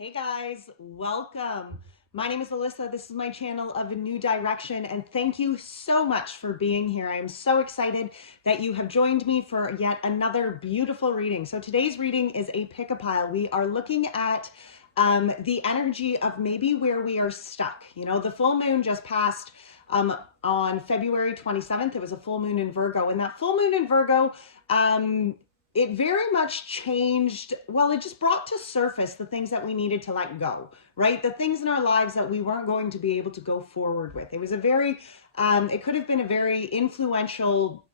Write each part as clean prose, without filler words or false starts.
Hey guys, welcome. My name is Alyssa. This is my channel of A New Direction, and thank you so much for being here. I am so excited that you have joined me for yet another beautiful reading. So today's reading is a pick-a-pile. We are looking at the energy of maybe where we are stuck. You know, the full moon just passed on February 27th. It was a full moon in Virgo, and that full moon in Virgo, it very much changed, well, it just brought to surface the things that we needed to let go, right? The things in our lives that we weren't going to be able to go forward with. It was a very, it could have been a very influential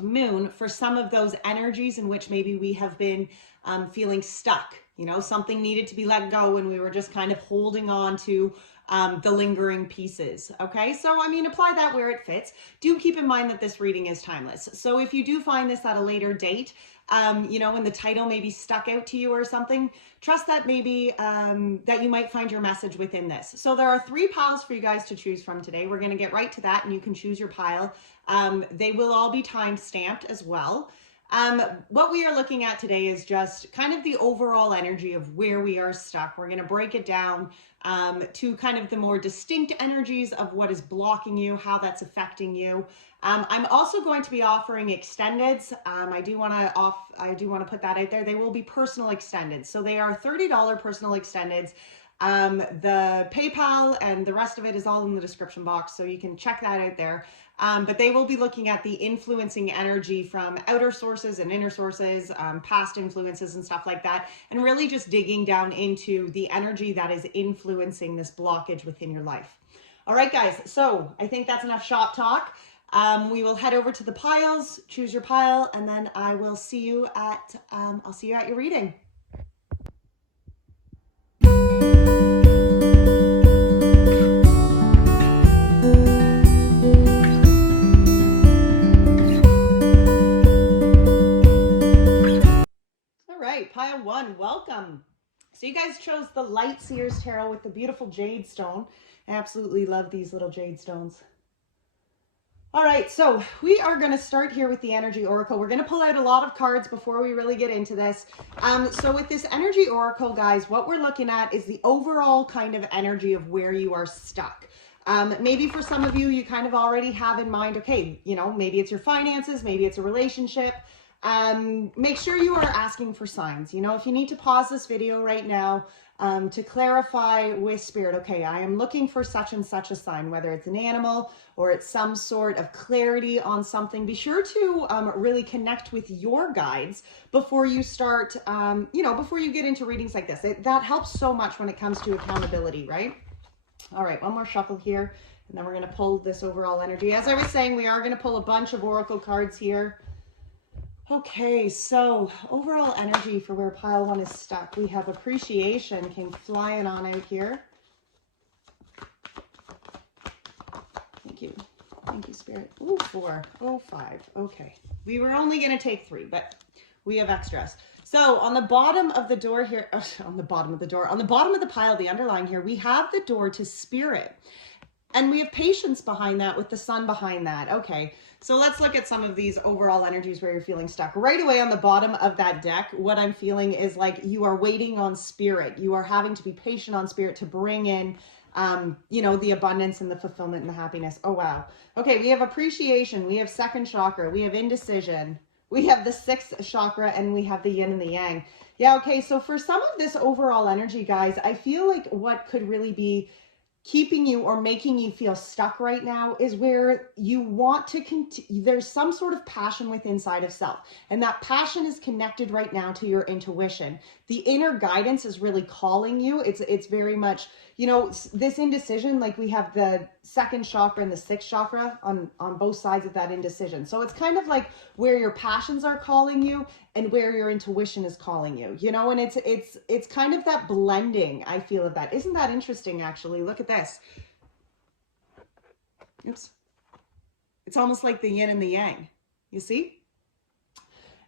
moon for some of those energies in which maybe we have been feeling stuck. You know, something needed to be let go and we were just kind of holding on to the lingering pieces. Okay, so I mean, apply that where it fits. Do keep in mind that this reading is timeless. So if you do find this at a later date, you know, when the title maybe stuck out to you or something, trust that maybe that you might find your message within this. So there are 3 piles for you guys to choose from today. We're going to get right to that, and you can choose your pile. They will all be time stamped as well. What we are looking at today is just kind of the overall energy of where we are stuck. We're going to break it down to kind of the more distinct energies of what is blocking you, how that's affecting you. I'm also going to be offering extendeds. I do want to put that out there. They will be personal extendeds. So they are $30 personal extendeds. The PayPal and the rest of it is all in the description box, so you can check that out there. But they will be looking at the influencing energy from outer sources and inner sources, past influences and stuff like that, and really just digging down into the energy that is influencing this blockage within your life. All right, guys, so I think that's enough shop talk. We will head over to the piles, choose your pile, and then I will see you at, I'll see you at your reading. Pile 1, welcome. So you guys chose the light Seers tarot with the beautiful jade stone. I absolutely love these little jade stones. All right, so we are going to start here with the energy oracle. We're going to pull out a lot of cards before we really get into this. So with this energy oracle, guys, what we're looking at is the overall kind of energy of where you are stuck. Maybe for some of you, you kind of already have in mind, okay, you know, maybe it's your finances, maybe it's a relationship. Make sure you are asking for signs. You know, if you need to pause this video right now to clarify with spirit, okay, I am looking for such and such a sign, whether it's an animal or it's some sort of clarity on something. Be sure to really connect with your guides before you start, you know, before you get into readings like this. That helps so much when it comes to accountability, right? All right, one more shuffle here, and then we're going to pull this overall energy. As I was saying, we are going to pull a bunch of oracle cards here. Okay, so overall energy for where pile 1 is stuck. We have appreciation came flying on out here. Thank you. Thank you, Spirit. Ooh, 4. Oh, 5. Okay. We were only going to take 3, but we have extras. So on the bottom of the door here, on the bottom of the pile, the underlying here, we have the door to spirit. And we have patience behind that with the sun behind that. Okay, so let's look at some of these overall energies where you're feeling stuck. Right away on the bottom of that deck, what I'm feeling is like you are waiting on spirit. You are having to be patient on spirit to bring in, you know, the abundance and the fulfillment and the happiness. Oh, wow. Okay, we have appreciation. We have second chakra. We have indecision. We have the 6th chakra, and we have the yin and the yang. Yeah, okay, so for some of this overall energy, guys, I feel like what could really be keeping you or making you feel stuck right now is where you want to continue. There's some sort of passion within inside of self, and that passion is connected right now to your intuition. The inner guidance is really calling you. It's very much, you know, this indecision, like we have the 2nd chakra and the 6th chakra on both sides of that indecision. So it's kind of like where your passions are calling you and where your intuition is calling you, you know, and it's kind of that blending, I feel, of that. Isn't that interesting, actually? Look at this. Oops. It's almost like the yin and the yang, you see?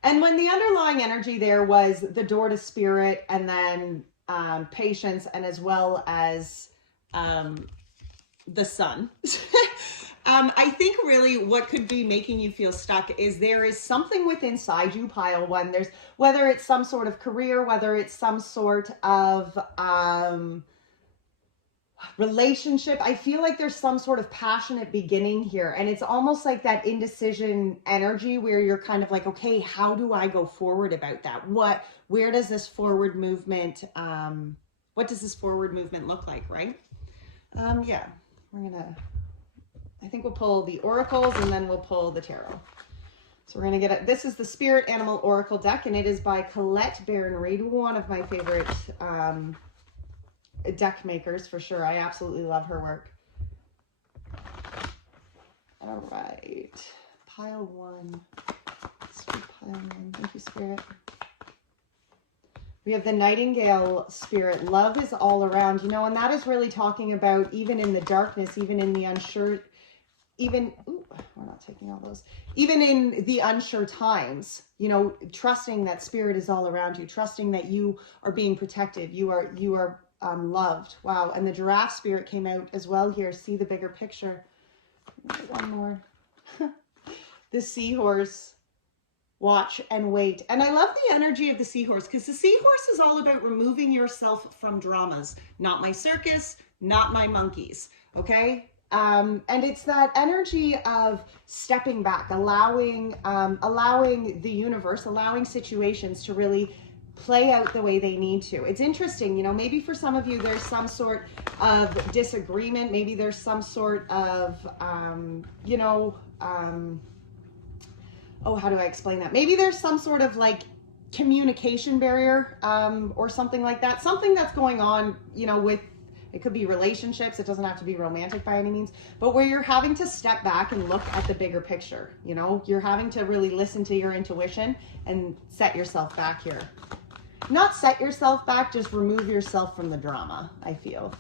And when the underlying energy there was the door to spirit, and then patience, and as well as the sun. I think really what could be making you feel stuck is there is something within inside you, pile one. There's, whether it's some sort of career, whether it's some sort of relationship. I feel like there's some sort of passionate beginning here, and it's almost like that indecision energy where you're kind of like, okay, how do I go forward about that? Where does this forward movement, what does this forward movement look like, right? Yeah, I think we'll pull the oracles and then we'll pull the tarot. So we're going to get this is the Spirit Animal Oracle deck, and it is by Colette Baron-Reid, one of my favorite deck makers for sure. I absolutely love her work. All right, pile one. Let's do pile one. Thank you, Spirit. We have the Nightingale Spirit. Love is all around, you know, and that is really talking about even in the darkness, even in the unsure, even, ooh, we're not taking all those, even in the unsure times, you know, trusting that Spirit is all around you, trusting that you are being protected, you are loved. Wow. And the Giraffe Spirit came out as well here. See the bigger picture. One more. The Seahorse. Watch and wait. And I love the energy of the Seahorse, because the Seahorse is all about removing yourself from dramas. Not my circus, not my monkeys. Okay. And it's that energy of stepping back, allowing the universe, allowing situations to really play out the way they need to. It's interesting, you know, maybe for some of you, there's some sort of disagreement. Maybe there's some sort of, you know, oh, how do I explain that? Maybe there's some sort of like communication barrier, or something like that. Something that's going on, you know, with, it could be relationships. It doesn't have to be romantic by any means, but where you're having to step back and look at the bigger picture. You know, you're having to really listen to your intuition and set yourself back here. Not set yourself back, just remove yourself from the drama, I feel.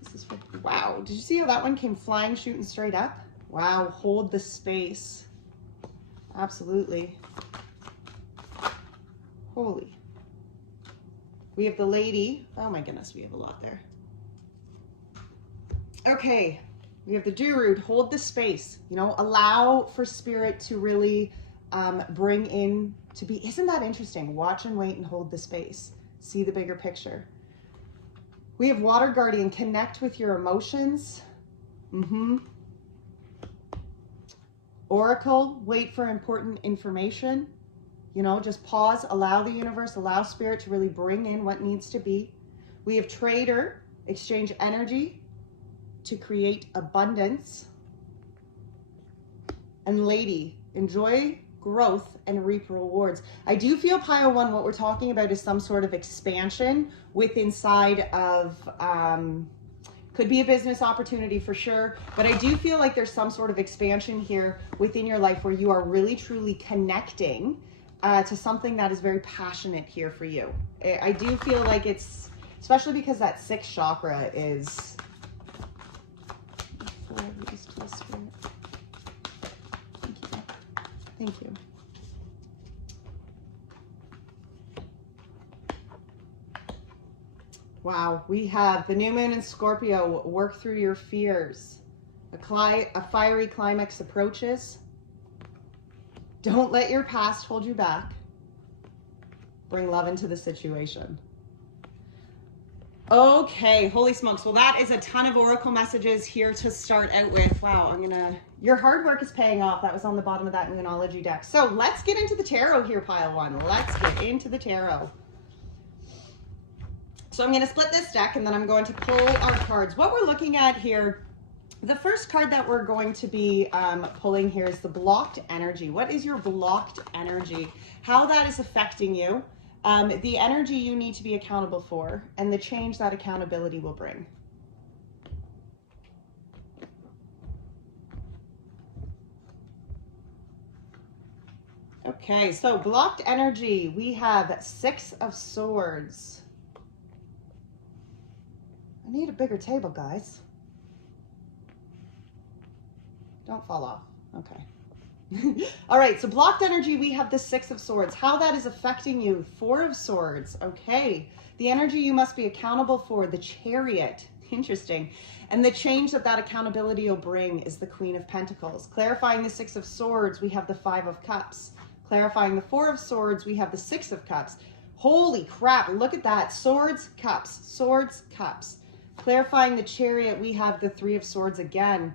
This is for, wow. Did you see how that one came flying, shooting straight up? Wow, hold the space. Absolutely. Holy. We have the Lady. Oh my goodness, we have a lot there. Okay, we have the Durud. Hold the space. You know, allow for Spirit to really bring in, to be, isn't that interesting? Watch and wait and hold the space. See the bigger picture. We have Water Guardian. Connect with your emotions. Oracle. Wait for important information. You know, just pause, allow the universe, allow Spirit to really bring in what needs to be. We have Trader. Exchange energy to create abundance. And Lady. Enjoy growth and reap rewards. I do feel, pile one, what we're talking about is some sort of expansion with inside of, could be a business opportunity for sure, but I do feel like there's some sort of expansion here within your life where you are really truly connecting to something that is very passionate here for you. I do feel like it's, especially because that sixth chakra is, thank you. Wow, we have the new moon in Scorpio. Work through your fears. A fiery climax approaches. Don't let your past hold you back. Bring love into the situation. Okay, holy smokes. Well, that is a ton of oracle messages here to start out with. Wow, your hard work is paying off. That was on the bottom of that Moonology deck. So let's get into the tarot here, pile one. Let's get into the tarot. So I'm going to split this deck and then I'm going to pull our cards. What we're looking at here, the first card that we're going to be pulling here is the blocked energy. What is your blocked energy? How that is affecting you, the energy you need to be accountable for, and the change that accountability will bring. Okay, so blocked energy, we have Six of Swords. I need a bigger table, guys. Don't fall off. Okay. All right, so blocked energy, we have the Six of Swords. How that is affecting you, Four of Swords. Okay, the energy you must be accountable for, the Chariot. Interesting. And the change that that accountability will bring is the Queen of Pentacles. Clarifying the Six of Swords, we have the Five of Cups. Clarifying the Four of Swords, we have the Six of Cups. Holy crap, look at that. Swords, Cups, Swords, Cups. Clarifying the Chariot, we have the Three of Swords again.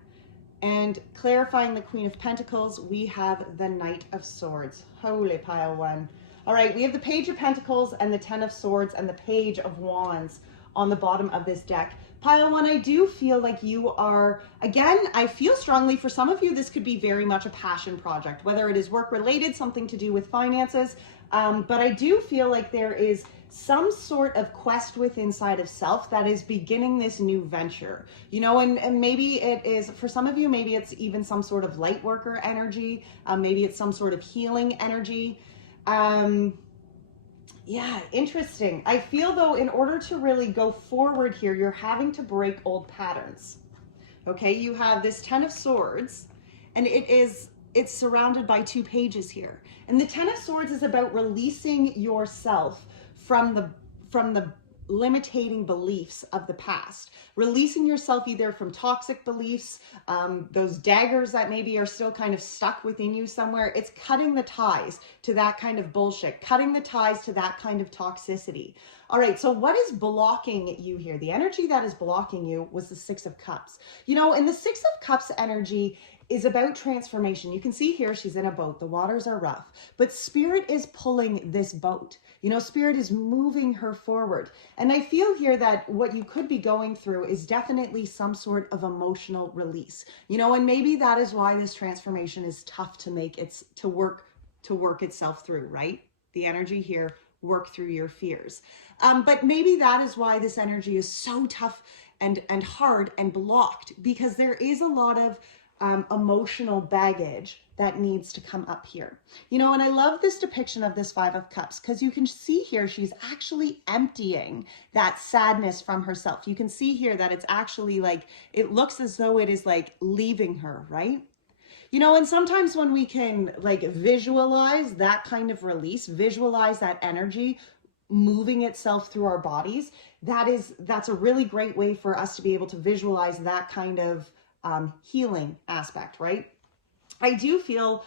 And clarifying the Queen of Pentacles, we have the Knight of Swords. Holy pile one. All right, we have the Page of Pentacles and the Ten of Swords and the Page of Wands on the bottom of this deck. Pile one, I do feel like you are, again, I feel strongly for some of you, this could be very much a passion project, whether it is work related, something to do with finances. But I do feel like there is some sort of quest within inside of self that is beginning this new venture, you know, and maybe it is, for some of you, maybe it's even some sort of light worker energy. Maybe it's some sort of healing energy. Yeah, interesting. I feel though, in order to really go forward here, you're having to break old patterns. Okay, you have this Ten of Swords, and it's surrounded by two pages here. And the Ten of Swords is about releasing yourself from the limiting beliefs of the past, releasing yourself either from toxic beliefs, those daggers that maybe are still kind of stuck within you somewhere. It's cutting the ties to that kind of bullshit, cutting the ties to that kind of toxicity. All right, so what is blocking you here? The energy that is blocking you was the Six of Cups. You know, and the Six of Cups energy is about transformation. You can see here she's in a boat. The waters are rough, but Spirit is pulling this boat. You know, Spirit is moving her forward. And I feel here that what you could be going through is definitely some sort of emotional release. You know, and maybe that is why this transformation is tough to make. It's to work itself through, right? The energy here, work through your fears. But maybe that is why this energy is so tough and hard and blocked, because there is a lot of emotional baggage that needs to come up here. You know, and I love this depiction of this Five of Cups, because you can see here she's actually emptying that sadness from herself. You can see here that it's actually like, it looks as though it is like leaving her, right? You know, and sometimes when we can like visualize that kind of release, visualize that energy moving itself through our bodies, that's a really great way for us to be able to visualize that kind of healing aspect, right? I do feel,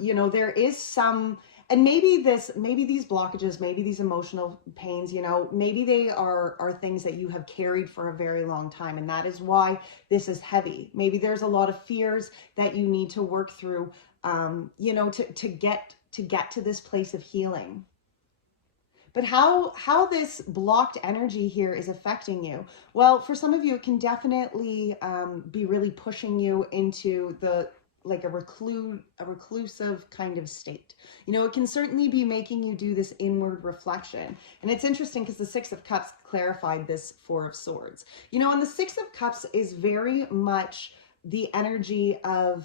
you know, there is some, and maybe these blockages, maybe these emotional pains, you know, maybe they are things that you have carried for a very long time. And that is why this is heavy. Maybe there's a lot of fears that you need to work through, you know, to get to this place of healing. But how this blocked energy here is affecting you? Well, for some of you, it can definitely be really pushing you into like a reclusive kind of state. You know, it can certainly be making you do this inward reflection. And it's interesting because the Six of Cups clarified this Four of Swords. You know, and the Six of Cups is very much the energy of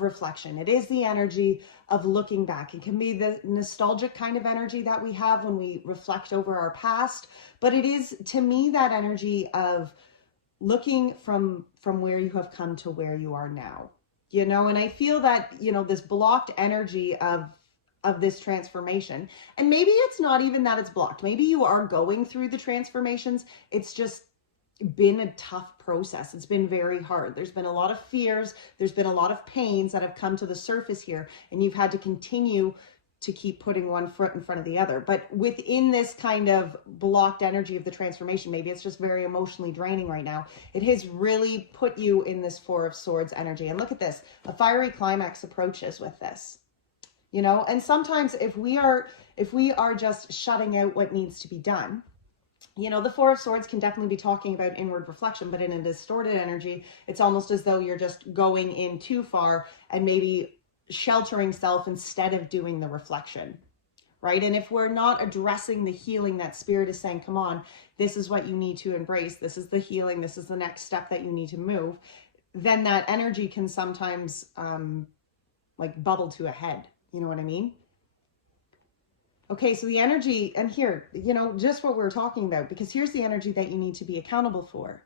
reflection. It is the energy of looking back. It can be the nostalgic kind of energy that we have when we reflect over our past, but it is, to me, that energy of looking from where you have come to where you are now. You know, and I feel that, you know, this blocked energy of this transformation, and maybe it's not even that it's blocked. Maybe you are going through the transformations. It's just been a tough process. It's been very hard. There's been a lot of fears. There's been a lot of pains that have come to the surface here, and you've had to continue to keep putting one foot in front of the other. But within this kind of blocked energy of the transformation, maybe it's just very emotionally draining right now. It has really put you in this Four of Swords energy. And look at this, a fiery climax approaches with this, you know, and sometimes if we are just shutting out what needs to be done, you know, the Four of Swords can definitely be talking about inward reflection, but in a distorted energy, it's almost as though you're just going in too far and maybe sheltering self instead of doing the reflection, right? And if we're not addressing the healing that Spirit is saying, come on, this is what you need to embrace, this is the healing, this is the next step that you need to move, then that energy can sometimes like bubble to a head. You know what I mean? Okay, so the energy, and here, you know, just what we're talking about, because here's the energy that you need to be accountable for.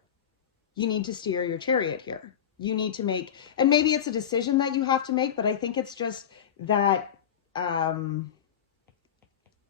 You need to steer your chariot here. you need to make. And maybe it's a decision that you have to make, but I think it's just that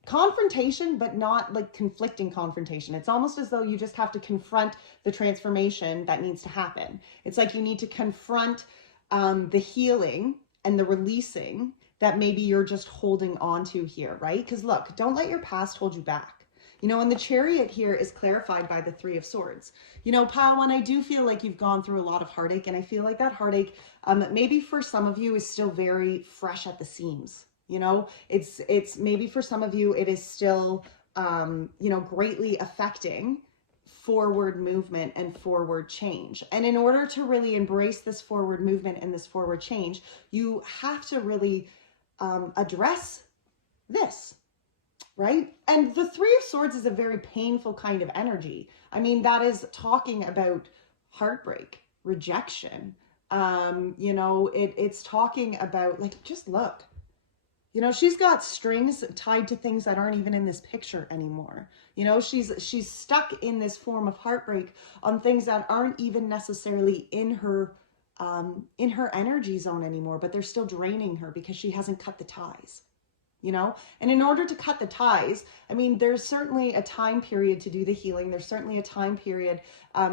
confrontation, but not like conflicting confrontation. It's almost as though you just have to confront the transformation that needs to happen. It's like you need to confront the healing and the releasing that maybe you're just holding on to here, right? Because look, don't let your past hold you back. You know, and the Chariot here is clarified by the Three of Swords. You know, Pile One, I do feel like you've gone through a lot of heartache, and I feel like that heartache, maybe for some of you, is still very fresh at the seams. You know, it's maybe for some of you, it is still, you know, greatly affecting forward movement and forward change. And in order to really embrace this forward movement and this forward change, you have to really address this, right? And the Three of Swords is a very painful kind of energy. I mean, that is talking about heartbreak, rejection. You know, it's talking about, like, just look. You know, she's got strings tied to things that aren't even in this picture anymore. You know, she's stuck in this form of heartbreak on things that aren't even necessarily in her energy zone anymore, but they're still draining her because she hasn't cut the ties. You know, and in order to cut the ties, I mean, there's certainly a time period to do the healing. There's certainly a time period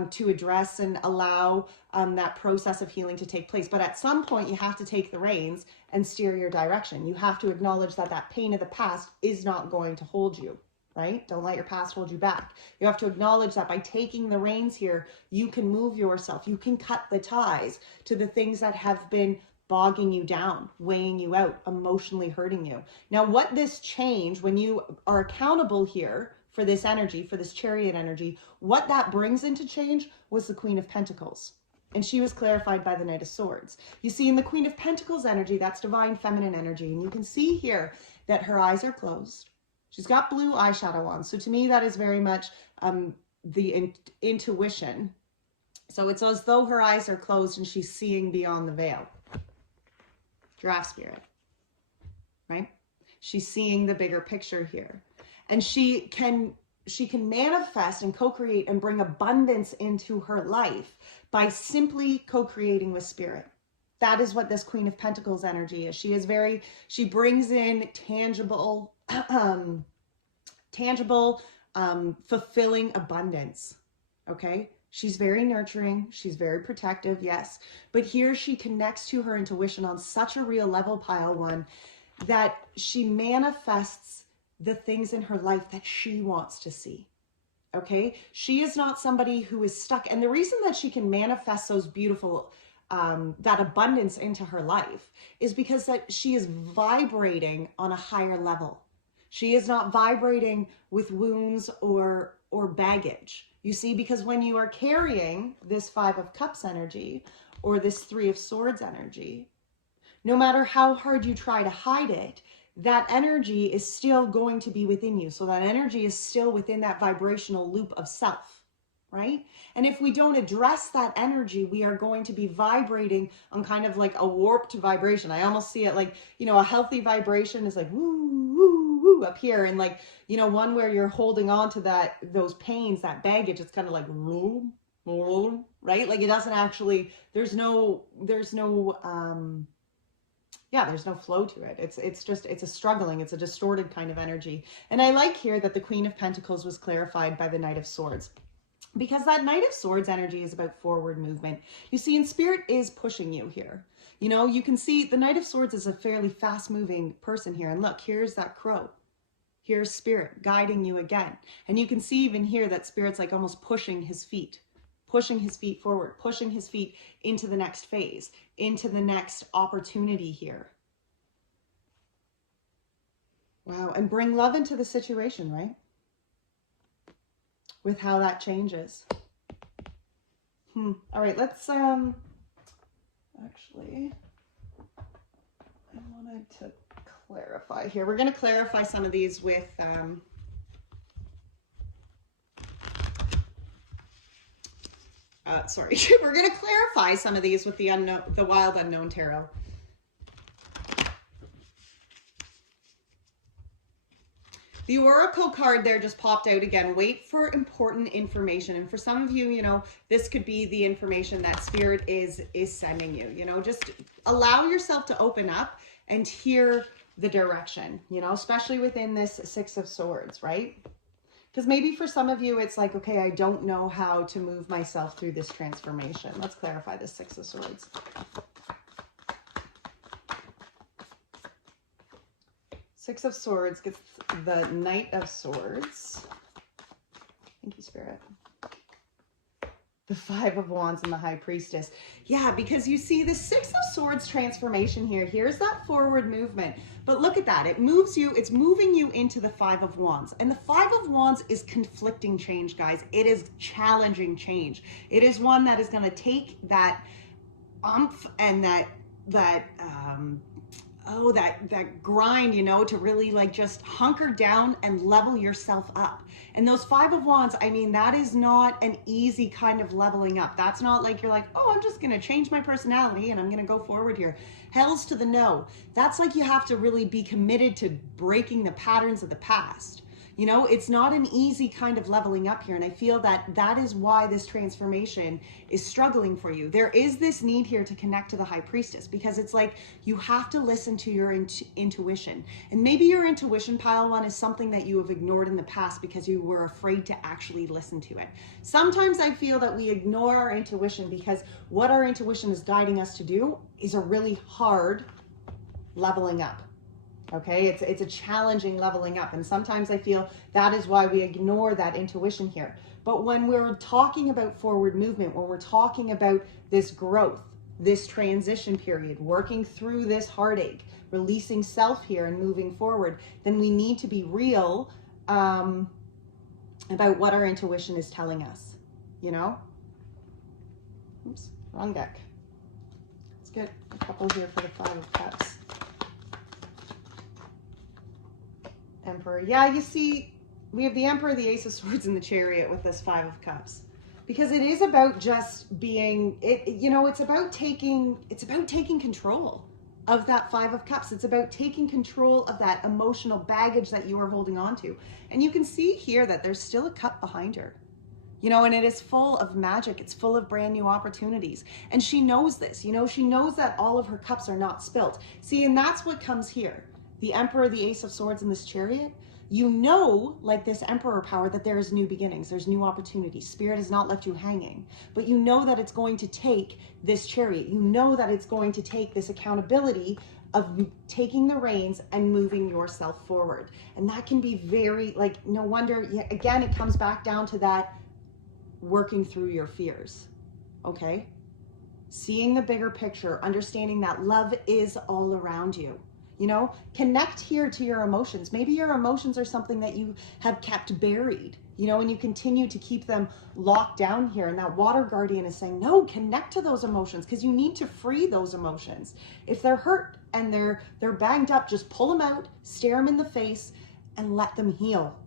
to address and allow that process of healing to take place. But at some point, you have to take the reins and steer your direction. You have to acknowledge that that pain of the past is not going to hold you, right? Don't let your past hold you back. You have to acknowledge that by taking the reins here, you can move yourself. You can cut the ties to the things that have been bogging you down, weighing you out, emotionally hurting you. Now, what this change, when you are accountable here for this energy, for this Chariot energy, what that brings into change was the Queen of Pentacles. And she was clarified by the Knight of Swords. You see, in the Queen of Pentacles energy, that's divine feminine energy. And you can see here that her eyes are closed. She's got blue eyeshadow on. So to me, that is very much the intuition. So it's as though her eyes are closed and she's seeing beyond the veil. Giraffe spirit, right? She's seeing the bigger picture here. And she can manifest and co-create and bring abundance into her life by simply co-creating with spirit. That is what this Queen of Pentacles energy is. She brings in tangible, fulfilling abundance, okay? She's very nurturing. She's very protective, yes. But here she connects to her intuition on such a real level, Pile One, that she manifests the things in her life that she wants to see, okay? She is not somebody who is stuck. And the reason that she can manifest those beautiful, that abundance into her life is because that she is vibrating on a higher level. She is not vibrating with wounds or baggage. You see, because when you are carrying this Five of Cups energy or this Three of Swords energy, no matter how hard you try to hide it, that energy is still going to be within you. So that energy is still within that vibrational loop of self, right? And if we don't address that energy, we are going to be vibrating on kind of like a warped vibration. I almost see it like, you know, a healthy vibration is like woo, woo, woo up here. And like, you know, one where you're holding on to those pains, that baggage, it's kind of like, right? Like it doesn't actually, there's no flow to it. It's a struggling, it's a distorted kind of energy. And I like here that the Queen of Pentacles was clarified by the Knight of Swords, because that Knight of Swords energy is about forward movement. You see, and spirit is pushing you here. You know, you can see the Knight of Swords is a fairly fast moving person here. And look, here's that crow. Here's spirit guiding you again. And you can see even here that spirit's like almost pushing his feet forward, pushing his feet into the next phase, into the next opportunity here. Wow. And bring love into the situation, right? With how that changes. All right, let's, actually, I wanted to clarify here. We're going to clarify some of these with, sorry, we're going to clarify some of these with the Wild Unknown Tarot. The Oracle card there just popped out again. Wait for important information. And for some of you, you know, this could be the information that Spirit is sending you. You know, just allow yourself to open up and hear the direction, you know, especially within this Six of Swords, right? Because maybe for some of you, it's like, okay, I don't know how to move myself through this transformation. Let's clarify this Six of Swords. Six of Swords gets the Knight of Swords. Thank you, Spirit. The Five of Wands and the High Priestess. Yeah, because you see the Six of Swords transformation here. Here's that forward movement. But look at that. It moves you. It's moving you into the Five of Wands. And the Five of Wands is conflicting change, guys. It is challenging change. It is one that is going to take that oomph and that grind, you know, to really like just hunker down and level yourself up. And those Five of Wands, I mean, that is not an easy kind of leveling up. That's not like you're like, oh, I'm just going to change my personality and I'm going to go forward here. Hells to the no. That's like you have to really be committed to breaking the patterns of the past. You know, it's not an easy kind of leveling up here. And I feel that that is why this transformation is struggling for you. There is this need here to connect to the High Priestess, because it's like you have to listen to your intuition. And maybe your intuition, pile one, is something that you have ignored in the past because you were afraid to actually listen to it. Sometimes I feel that we ignore our intuition because what our intuition is guiding us to do is a really hard leveling up. Okay, it's a challenging leveling up. And sometimes I feel that is why we ignore that intuition here. But when we're talking about forward movement, when we're talking about this growth, this transition period, working through this heartache, releasing self here and moving forward, then we need to be real about what our intuition is telling us, you know? Oops, wrong deck. Let's get a couple here for the Five of Cups. Emperor. Yeah, you see, we have the Emperor, the Ace of Swords, and the Chariot with this Five of Cups. Because it is about just being, you know, it's about taking control of that Five of Cups. It's about taking control of that emotional baggage that you are holding on to. And you can see here that there's still a cup behind her. You know, and it is full of magic. It's full of brand new opportunities. And she knows this, you know, she knows that all of her cups are not spilt. See, and that's what comes here. The Emperor, the Ace of Swords, and this Chariot, you know, like this Emperor power, that there is new beginnings, there's new opportunities. Spirit has not left you hanging, but you know that it's going to take this Chariot. You know that it's going to take this accountability of taking the reins and moving yourself forward. And that can be very, like, no wonder, again, it comes back down to that working through your fears, okay? Seeing the bigger picture, understanding that love is all around you. You know, connect here to your emotions. Maybe your emotions are something that you have kept buried, you know, and you continue to keep them locked down here. And that Water Guardian is saying, no, connect to those emotions, because you need to free those emotions. If they're hurt and they're banged up, just pull them out, stare them in the face, and let them heal.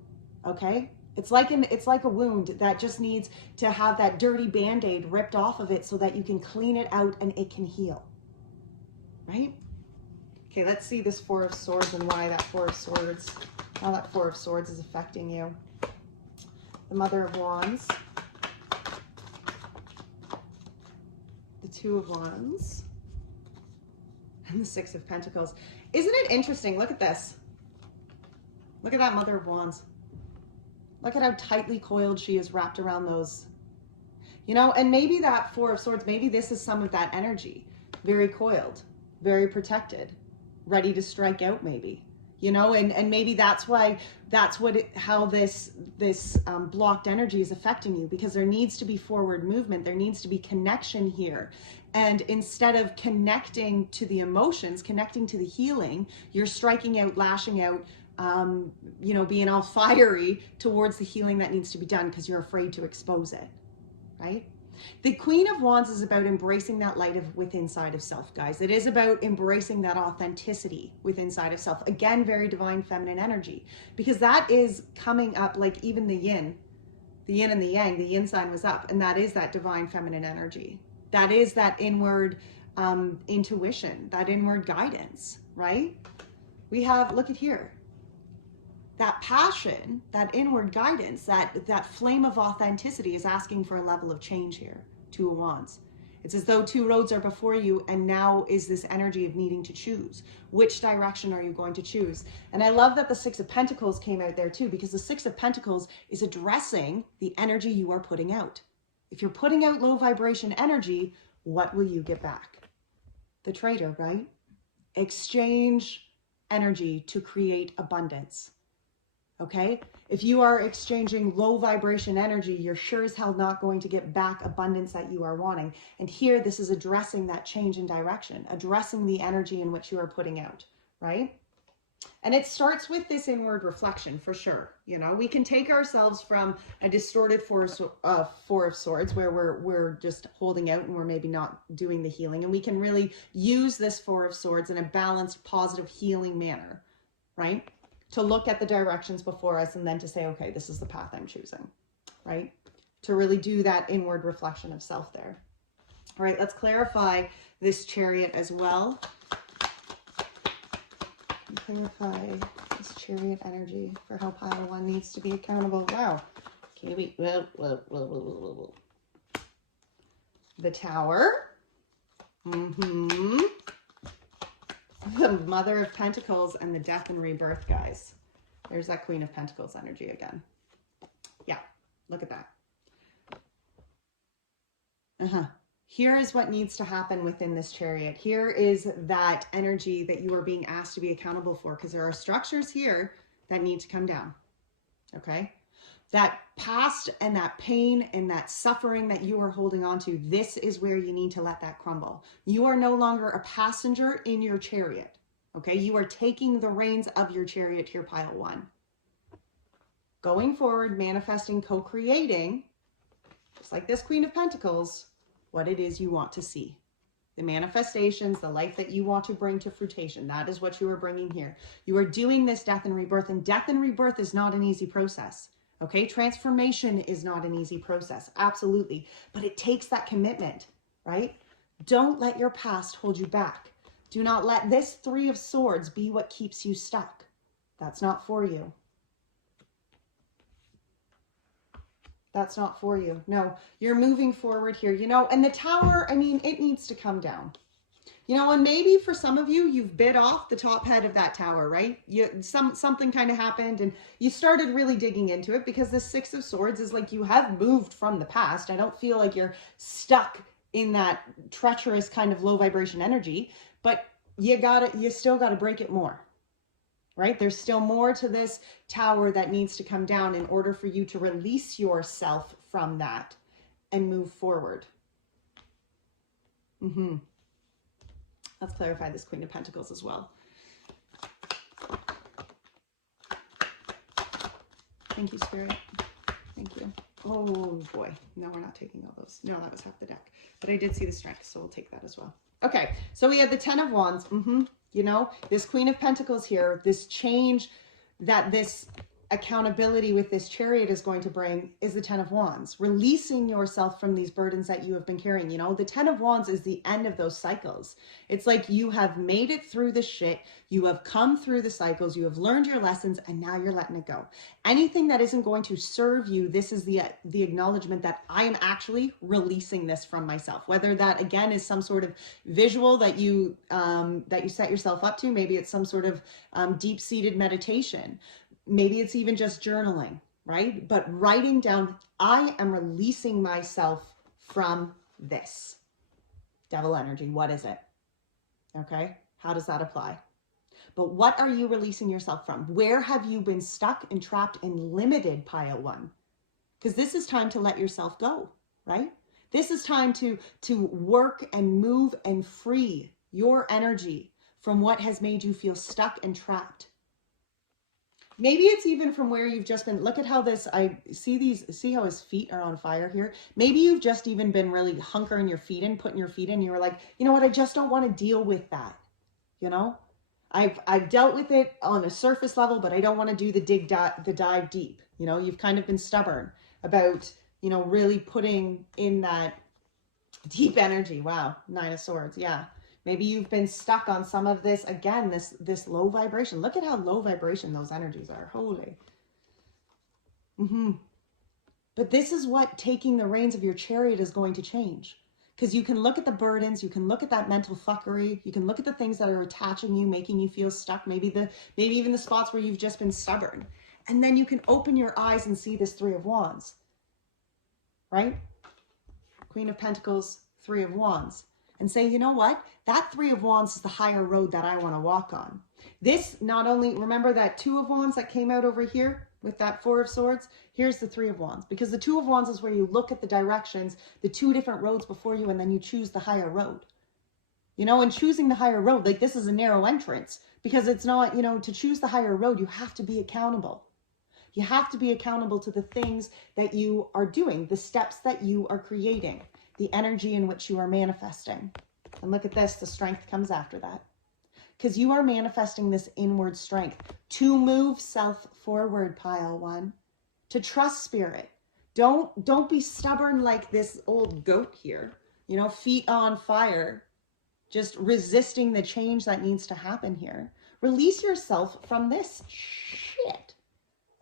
Okay? It's like a wound that just needs to have that dirty Band-Aid ripped off of it so that you can clean it out and it can heal. Right? Okay, let's see this Four of Swords and why that Four of Swords, how that Four of Swords is affecting you. The Mother of Wands. The Two of Wands. And the Six of Pentacles. Isn't it interesting? Look at this. Look at that Mother of Wands. Look at how tightly coiled she is wrapped around those. You know, and maybe that Four of Swords, maybe this is some of that energy. Very coiled, very protected, ready to strike out maybe, you know, and maybe that's why, how this blocked energy is affecting you, because there needs to be forward movement. There needs to be connection here. And instead of connecting to the emotions, connecting to the healing, you're striking out, lashing out, you know, being all fiery towards the healing that needs to be done because you're afraid to expose it, right? The Queen of Wands is about embracing that light of within side of self, guys. It is about embracing that authenticity within side of self. Again, very divine feminine energy, because that is coming up, like even the yin and the yang, the yin sign was up, and that is that divine feminine energy. That is that inward intuition, that inward guidance, right? We have, look at here, that passion, that inward guidance, that flame of authenticity is asking for a level of change here. Two of Wands. It's as though two roads are before you, and now is this energy of needing to choose. Which direction are you going to choose? And I love that the Six of Pentacles came out there too, because the Six of Pentacles is addressing the energy you are putting out. If you're putting out low vibration energy, what will you get back? The Trader, right? Exchange energy to create abundance. Okay? If you are exchanging low vibration energy, you're sure as hell not going to get back abundance that you are wanting. And here, this is addressing that change in direction, addressing the energy in which you are putting out, right? And it starts with this inward reflection for sure. You know, we can take ourselves from a distorted Four of Swords where we're just holding out and we're maybe not doing the healing. And we can really use this Four of Swords in a balanced, positive, healing manner, right? To look at the directions before us and then to say, okay, this is the path I'm choosing, right? To really do that inward reflection of self there. All right, let's clarify this Chariot as well. Clarify this Chariot energy for how pile one needs to be accountable. Wow. Okay, wait. The Tower. The Mother of Pentacles and the Death and Rebirth, guys. There's that Queen of Pentacles energy again. Yeah, look at that. Here is what needs to happen within this Chariot. Here is that energy that you are being asked to be accountable for, because there are structures here that need to come down. Okay? That past and that pain and that suffering that you are holding on to, this is where you need to let that crumble. You are no longer a passenger in your chariot. Okay? You are taking the reins of your chariot here, pile one. Going forward, manifesting, co-creating, just like this Queen of Pentacles, what it is you want to see. The manifestations, the life that you want to bring to fruition. That is what you are bringing here. You are doing this death and rebirth, and death and rebirth is not an easy process. Okay, transformation is not an easy process, absolutely. But it takes that commitment, right? Don't let your past hold you back. Do not let this Three of Swords be what keeps you stuck. That's not for you. That's not for you. No, you're moving forward here, you know, and the Tower, I mean, it needs to come down. You know, and maybe for some of you, you've bit off the top head of that tower, right? Something kind of happened and you started really digging into it, because the Six of Swords is like you have moved from the past. I don't feel like you're stuck in that treacherous kind of low vibration energy, but you still gotta break it more, right? There's still more to this tower that needs to come down in order for you to release yourself from that and move forward. Let's clarify this Queen of Pentacles as well. Thank you, Spirit. Thank you. Oh boy, no, we're not taking all those. No, that was half the deck, but I did see the strength, so we'll take that as well. Okay, so we had the Ten of Wands. You know, this Queen of Pentacles here, this change that this accountability with this Chariot is going to bring is the Ten of Wands, releasing yourself from these burdens that you have been carrying. You know, the Ten of Wands is the end of those cycles. It's like you have made it through the shit, you have come through the cycles, you have learned your lessons, and now you're letting it go. Anything that isn't going to serve you, this is the acknowledgement that I am actually releasing this from myself. Whether that again is some sort of visual that you set yourself up to, maybe it's some sort of deep-seated meditation. Maybe it's even just journaling, right? But writing down, I am releasing myself from this. Devil energy, what is it? Okay, how does that apply? But what are you releasing yourself from? Where have you been stuck and trapped and limited, pile one? Because this is time to let yourself go, right? This is time to work and move and free your energy from what has made you feel stuck and trapped. Maybe it's even from where you've just been, look at how this, I see how his feet are on fire here. Maybe you've just even been really hunkering your feet in, putting your feet in. You were like, you know what? I just don't want to deal with that. You know, I've dealt with it on a surface level, but I don't want to do the dive deep. You know, you've kind of been stubborn about, you know, really putting in that deep energy. Wow. Nine of Swords. Yeah. Maybe you've been stuck on some of this, again, this low vibration. Look at how low vibration those energies are. Holy. But this is what taking the reins of your chariot is going to change. Because you can look at the burdens, you can look at that mental fuckery, you can look at the things that are attaching you, making you feel stuck, maybe even the spots where you've just been stubborn. And then you can open your eyes and see this Three of Wands, right? Queen of Pentacles, Three of Wands. And say, you know what? That Three of Wands is the higher road that I want to walk on. This not only, remember that Two of Wands that came out over here with that Four of Swords? Here's the Three of Wands, because the Two of Wands is where you look at the directions, the two different roads before you, and then you choose the higher road. You know, and choosing the higher road, like this is a narrow entrance, because it's not, you know, to choose the higher road, you have to be accountable. You have to be accountable to the things that you are doing, the steps that you are creating, the energy in which you are manifesting. And look at this, the strength comes after that. Because you are manifesting this inward strength to move self forward, pile one, to trust spirit. Don't be stubborn like this old goat here, you know, feet on fire, just resisting the change that needs to happen here. Release yourself from this shit,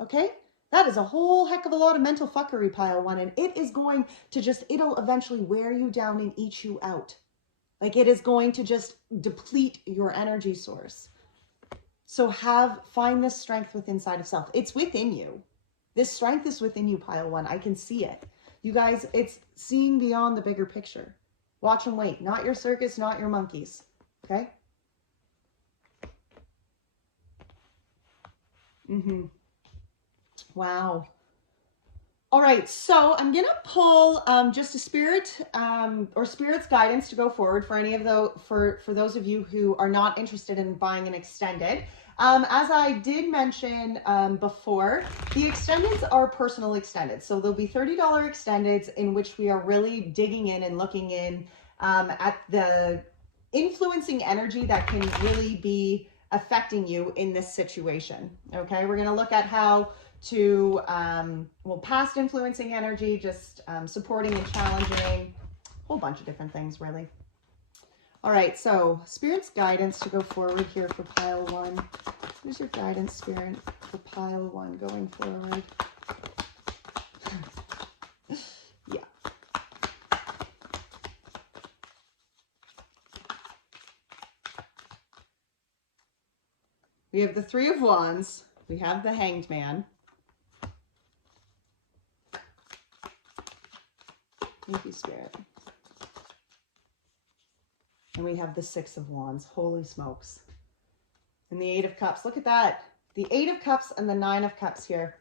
okay? That is a whole heck of a lot of mental fuckery, pile one, and it is going to just, it'll eventually wear you down and eat you out. Like it is going to just deplete your energy source. So find this strength within inside of self. It's within you. This strength is within you, pile one. I can see it. You guys, it's seeing beyond the bigger picture. Watch and wait. Not your circus, not your monkeys. Okay? Wow. All right, so I'm gonna pull just a spirit or spirit's guidance to go forward for any of for those of you who are not interested in buying an extended. As I did mention before, the extendeds are personal extendeds. So there'll be $30 extendeds in which we are really digging in and looking in at the influencing energy that can really be affecting you in this situation. Okay, we're gonna look at how to, past influencing energy, just supporting and challenging, a whole bunch of different things, really. All right, so Spirit's guidance to go forward here for pile one. Where's your guidance, Spirit, for pile one going forward? Yeah. We have the Three of Wands. We have the Hanged Man. Thank you, Spirit. And we have the Six of Wands. Holy smokes. And the Eight of Cups. Look at that. The Eight of Cups and the Nine of Cups here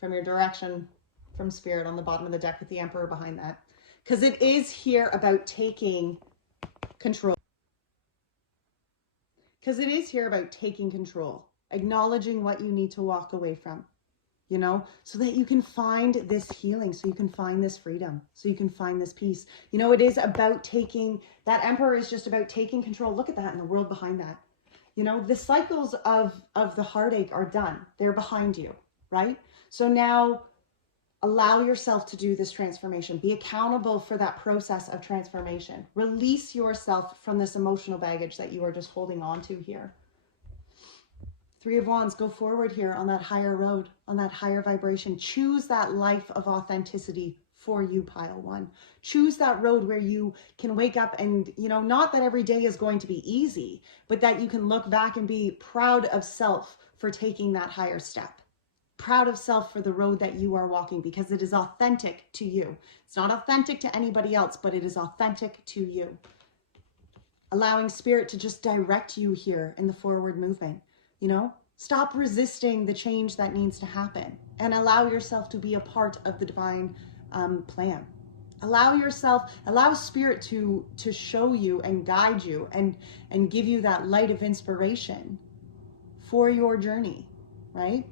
from your direction from Spirit on the bottom of the deck with the Emperor behind that. Because it is here about taking control. Because it is here about taking control. Acknowledging what you need to walk away from. You know, so that you can find this healing, so you can find this freedom, so you can find this peace. You know, it is about taking, that Emperor is just about taking control. Look at that in the world behind that. You know, the cycles of the heartache are done. They're behind you, right? So now allow yourself to do this transformation. Be accountable for that process of transformation. Release yourself from this emotional baggage that you are just holding on to here. Three of Wands, go forward here on that higher road, on that higher vibration. Choose that life of authenticity for you, pile one. Choose that road where you can wake up and, you know, not that every day is going to be easy, but that you can look back and be proud of self for taking that higher step. Proud of self for the road that you are walking, because it is authentic to you. It's not authentic to anybody else, but it is authentic to you. Allowing Spirit to just direct you here in the forward movement. You know, stop resisting the change that needs to happen and allow yourself to be a part of the divine plan. Allow Spirit to show you and guide you and give you that light of inspiration for your journey, right?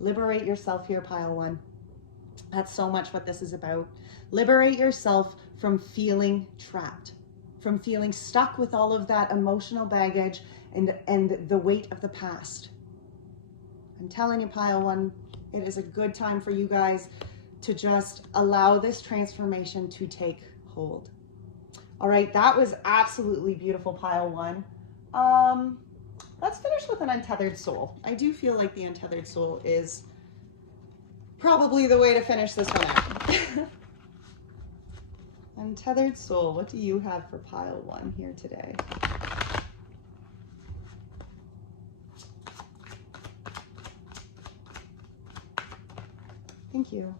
Liberate yourself here, pile one. That's so much what this is about. Liberate yourself from feeling trapped, from feeling stuck with all of that emotional baggage and the weight of the past. I'm telling you, pile one, it is a good time for you guys to just allow this transformation to take hold. All right, that was absolutely beautiful, pile one. Let's finish with an untethered soul. I do feel like the untethered soul is probably the way to finish this one out. Untethered soul, what do you have for pile one here today? Thank you.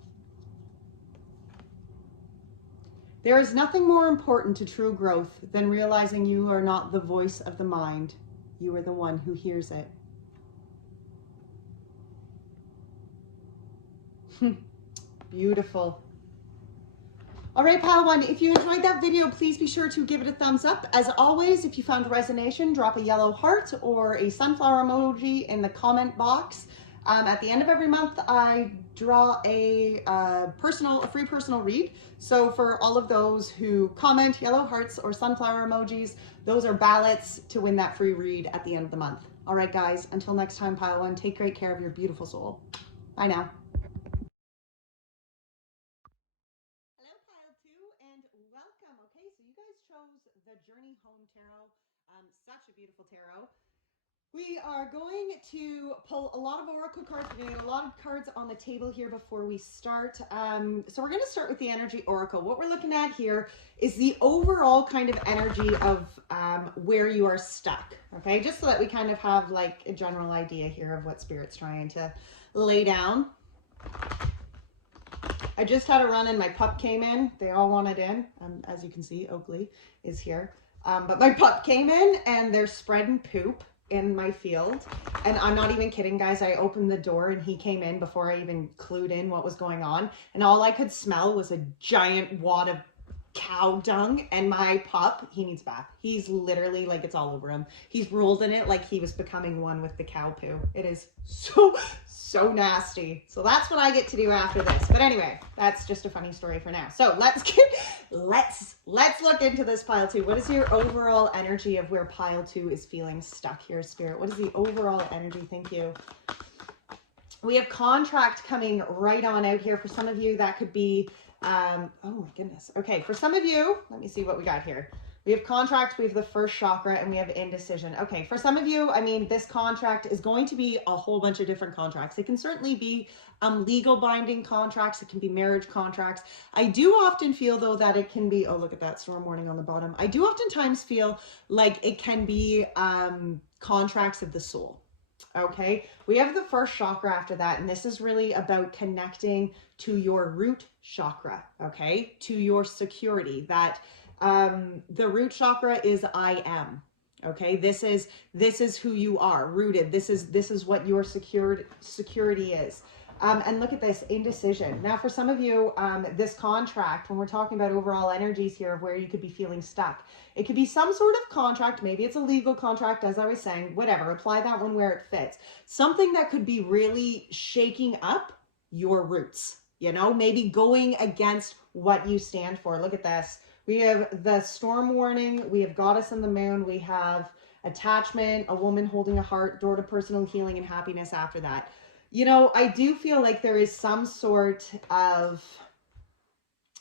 There is nothing more important to true growth than realizing you are not the voice of the mind. You are the one who hears it. Beautiful. All right, pile one, if you enjoyed that video, please be sure to give it a thumbs up. As always, if you found resonation, drop a yellow heart or a sunflower emoji in the comment box. At the end of every month, I draw a free personal read. So for all of those who comment yellow hearts or sunflower emojis, those are ballots to win that free read at the end of the month. All right, guys, until next time, pile one, take great care of your beautiful soul. Bye now. Welcome. Okay, so you guys chose the Journey Home Tarot. Such a beautiful tarot. We are going to pull a lot of oracle cards. We're going to get a lot of cards on the table here before we start. So we're going to start with the energy oracle. What we're looking at here is the overall kind of energy of where you are stuck. Okay, just so that we kind of have like a general idea here of what Spirit's trying to lay down. I just had a run and my pup came in. They all wanted in. As you can see, Oakley is here. But my pup came in and they're spreading poop in my field. And I'm not even kidding, guys. I opened the door and he came in before I even clued in what was going on. And all I could smell was a giant wad of cow dung, and my pup, he needs a bath. He's literally like, it's all over him. He's rolled in it like he was becoming one with the cow poo. It is so nasty. So that's what I get to do after this. But anyway, that's just a funny story for now. So let's look into this pile two. What is your overall energy of where pile two is feeling stuck here, Spirit? What is the overall energy? Thank you. We have contract coming right on out here. For some of you, that could be oh my goodness. Okay, for some of you, let me see what we got here. We have contract, we have the first chakra, and we have indecision. Okay, for some of you, I mean, this contract is going to be a whole bunch of different contracts. It can certainly be legal binding contracts. It can be marriage contracts. I do often feel, though, that it can be, oh, look at that storm warning on the bottom. I do oftentimes feel like it can be contracts of the soul. Okay, we have the first chakra after that, and this is really about connecting to your root chakra, okay, to your security. That the root chakra is I am. Okay, this is who you are, rooted. This is what your security is. And look at this, indecision. Now, for some of you, this contract, when we're talking about overall energies here of where you could be feeling stuck, it could be some sort of contract. Maybe it's a legal contract, as I was saying, whatever. Apply that one where it fits. Something that could be really shaking up your roots, you know, maybe going against what you stand for. Look at this. We have the storm warning. We have goddess and the moon. We have attachment, a woman holding a heart, door to personal healing and happiness after that. You know, I do feel like there is some sort of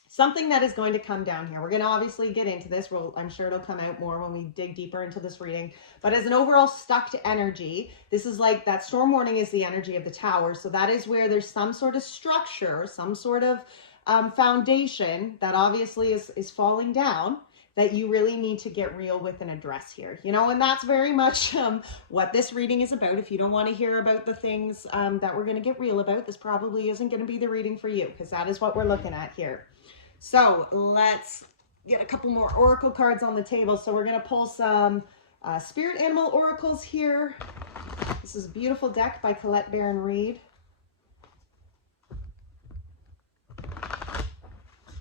something that is going to come down here. We're going to obviously get into this. I'm sure it'll come out more when we dig deeper into this reading. But as an overall stuck to energy, this is like that storm warning is the energy of the tower. So that is where there's some sort of structure, some sort of foundation that obviously is falling down, that you really need to get real with and address here, you know, and that's very much what this reading is about. If you don't want to hear about the things that we're going to get real about, this probably isn't going to be the reading for you, because that is what we're looking at here. So let's get a couple more oracle cards on the table. So we're going to pull some spirit animal oracles here. This is a beautiful deck by Colette Baron-Reid.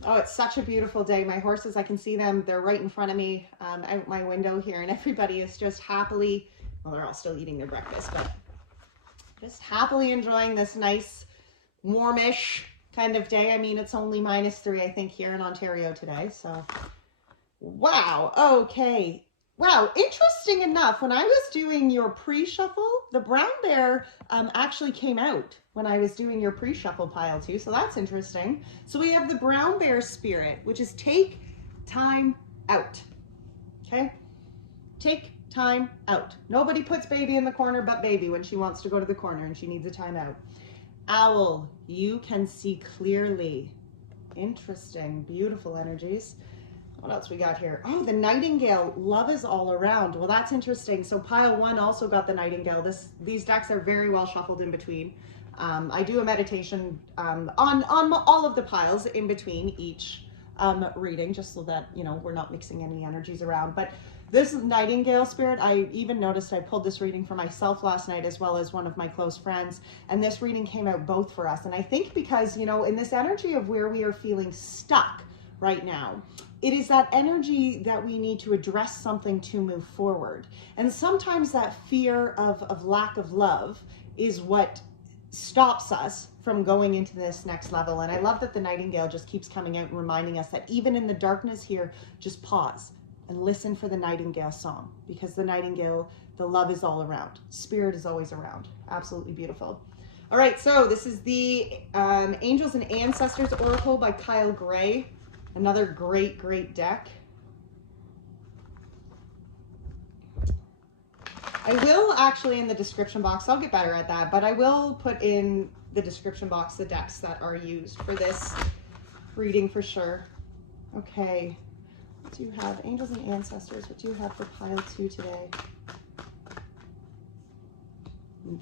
Oh, it's such a beautiful day. My horses, I can see them. They're right in front of me out my window here, and everybody is just happily, well, they're all still eating their breakfast, but just happily enjoying this nice, warmish kind of day. I mean, it's only -3, I think, here in Ontario today. So, wow. Okay. Wow. Interesting enough, when I was doing your pre-shuffle, the brown bear actually came out when I was doing your pre-shuffle pile too. So that's interesting. So we have the brown bear spirit, which is take time out. Okay? Take time out. Nobody puts baby in the corner but baby when she wants to go to the corner and she needs a time out. Owl, you can see clearly. Interesting, beautiful energies. What else we got here? Oh, the nightingale, love is all around. Well, that's interesting. So pile 1 also got the nightingale. These decks are very well shuffled in between. I do a meditation on all of the piles in between each reading, just so that, you know, we're not mixing any energies around. But this nightingale spirit, I even noticed I pulled this reading for myself last night as well as one of my close friends. And this reading came out both for us. And I think because, you know, in this energy of where we are feeling stuck right now, it is that energy that we need to address something to move forward. And sometimes that fear of lack of love is what stops us from going into this next level. And I love that the nightingale just keeps coming out and reminding us that even in the darkness here, just pause and listen for the nightingale song, because the nightingale, the love is all around. Spirit is always around. Absolutely beautiful. All right, so this is the Angels and Ancestors Oracle by Kyle Gray. Another great, great deck. I will actually in the description box, I'll get better at that, but I will put in the description box the decks that are used for this reading for sure. Okay, what do you have? Angels and Ancestors, what do you have for pile 2 today?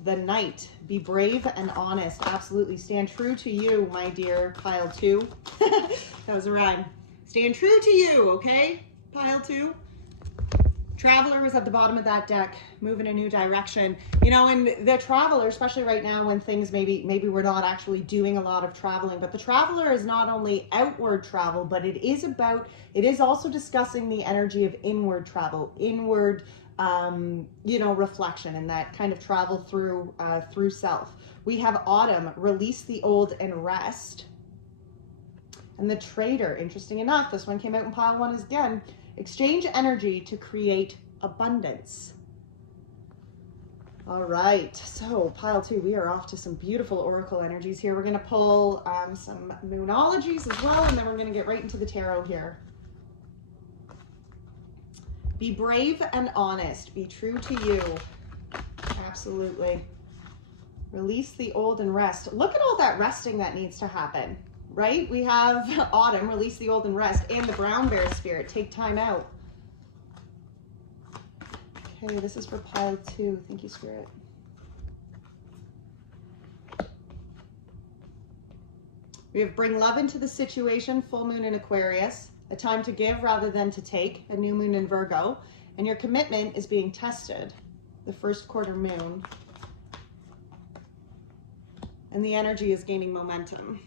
The Knight, be brave and honest. Absolutely. Stand true to you, my dear pile 2. That was a rhyme. Stand true to you, okay? Pile 2. Traveler was at the bottom of that deck, moving a new direction. You know, and the Traveler, especially right now when things maybe we're not actually doing a lot of traveling, but the Traveler is not only outward travel, but it is also discussing the energy of inward travel, inward you know, reflection, and that kind of travel through self. We have Autumn, release the old and rest. And the Trader, interesting enough, this one came out in pile 1 again. Exchange energy to create abundance. All right, so pile 2, we are off to some beautiful oracle energies here. We're going to pull some Moonologies as well, and then we're going to get right into the tarot here. Be brave and honest. Be true to you. Absolutely. Release the old and rest. Look at all that resting that needs to happen, right? We have Autumn, release the old and rest, and the Brown Bear Spirit, take time out. Okay, this is for pile 2. Thank you, Spirit. We have bring love into the situation, full moon in Aquarius. A time to give rather than to take, a new moon in Virgo, and your commitment is being tested, the first quarter moon, and the energy is gaining momentum.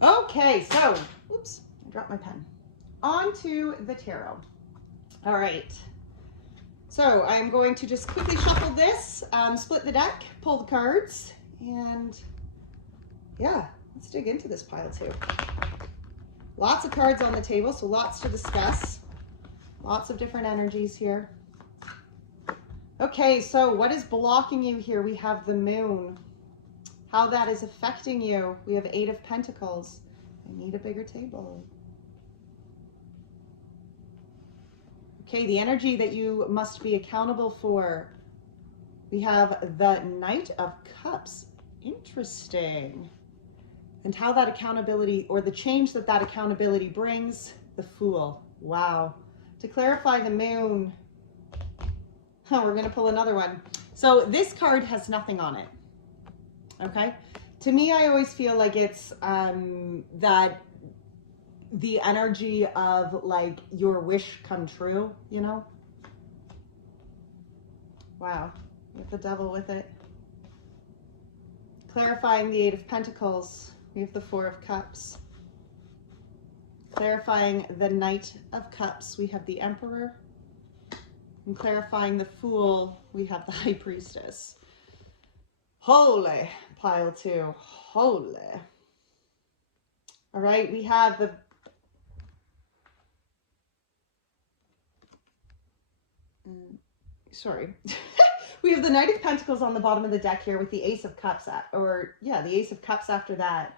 Okay, so, oops, I dropped my pen. On to the tarot. All right, so I'm going to just quickly shuffle this, split the deck, pull the cards, and yeah, let's dig into this pile 2. Lots of cards on the table, so lots to discuss. Lots of different energies here. Okay, so what is blocking you here? We have the moon. How that is affecting you. We have 8 of Pentacles. I need a bigger table. Okay, the energy that you must be accountable for. We have the Knight of Cups. Interesting. And how that accountability, or the change that that accountability brings, the Fool. Wow. To clarify the moon, we're going to pull another one. So this card has nothing on it. Okay. To me, I always feel like it's that the energy of like your wish come true, you know? Wow. With the Devil with it. Clarifying the 8 of Pentacles. We have the 4 of Cups. Clarifying the Knight of Cups, we have the Emperor. And clarifying the Fool, we have the High Priestess. Holy, pile 2, holy. All right, we have the... Sorry. We have the Knight of Pentacles on the bottom of the deck here with the Ace of Cups, the Ace of Cups after that.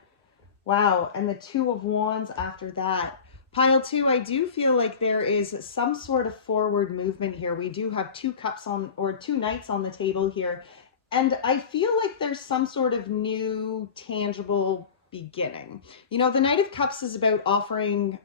Wow, and the 2 of Wands after that. Pile 2, I do feel like there is some sort of forward movement here. We do have 2 cups on, or 2 knights on the table here. And I feel like there's some sort of new tangible beginning. You know, the Knight of Cups is about offering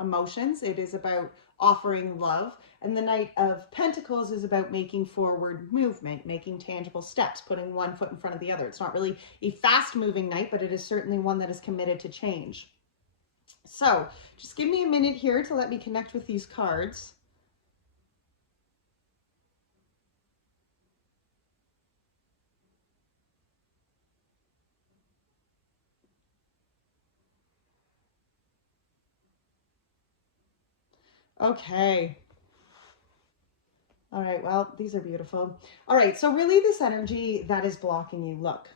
emotions. It is about offering love. And the Knight of Pentacles is about making forward movement, making tangible steps, putting one foot in front of the other. It's not really a fast moving knight, but it is certainly one that is committed to change. So just give me a minute here to let me connect with these cards. Okay. All right, well, these are beautiful. All right, so really this energy that is blocking you, look,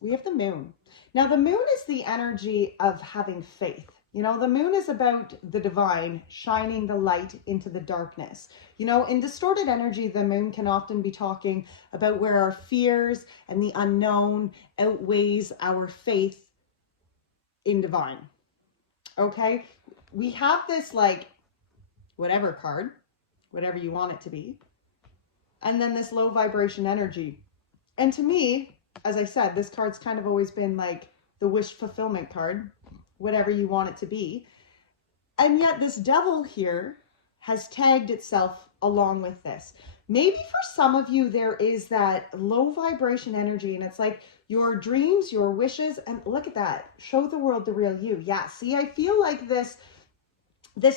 we have the moon. Now the moon is the energy of having faith. You know, the moon is about the divine shining the light into the darkness. You know, in distorted energy, the moon can often be talking about where our fears and the unknown outweighs our faith in divine. Okay, we have this like whatever card, whatever you want it to be, and then this low vibration energy. And to me, as I said, this card's kind of always been like the wish fulfillment card, whatever you want it to be. And yet this devil here has tagged itself along with this. Maybe for some of you, there is that low vibration energy, and it's like your dreams, your wishes, and look at that. Show the world the real you. Yeah, see, I feel like this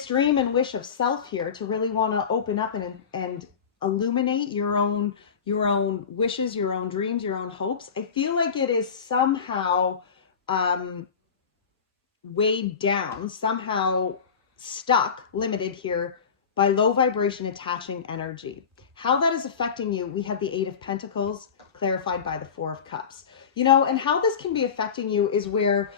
dream and wish of self here to really want to open up and illuminate your own wishes, your own dreams, your own hopes. I feel like it is somehow weighed down, somehow stuck, limited here by low vibration attaching energy. How that is affecting you, we have the 8 of Pentacles clarified by the 4 of Cups. You know, and how this can be affecting you is where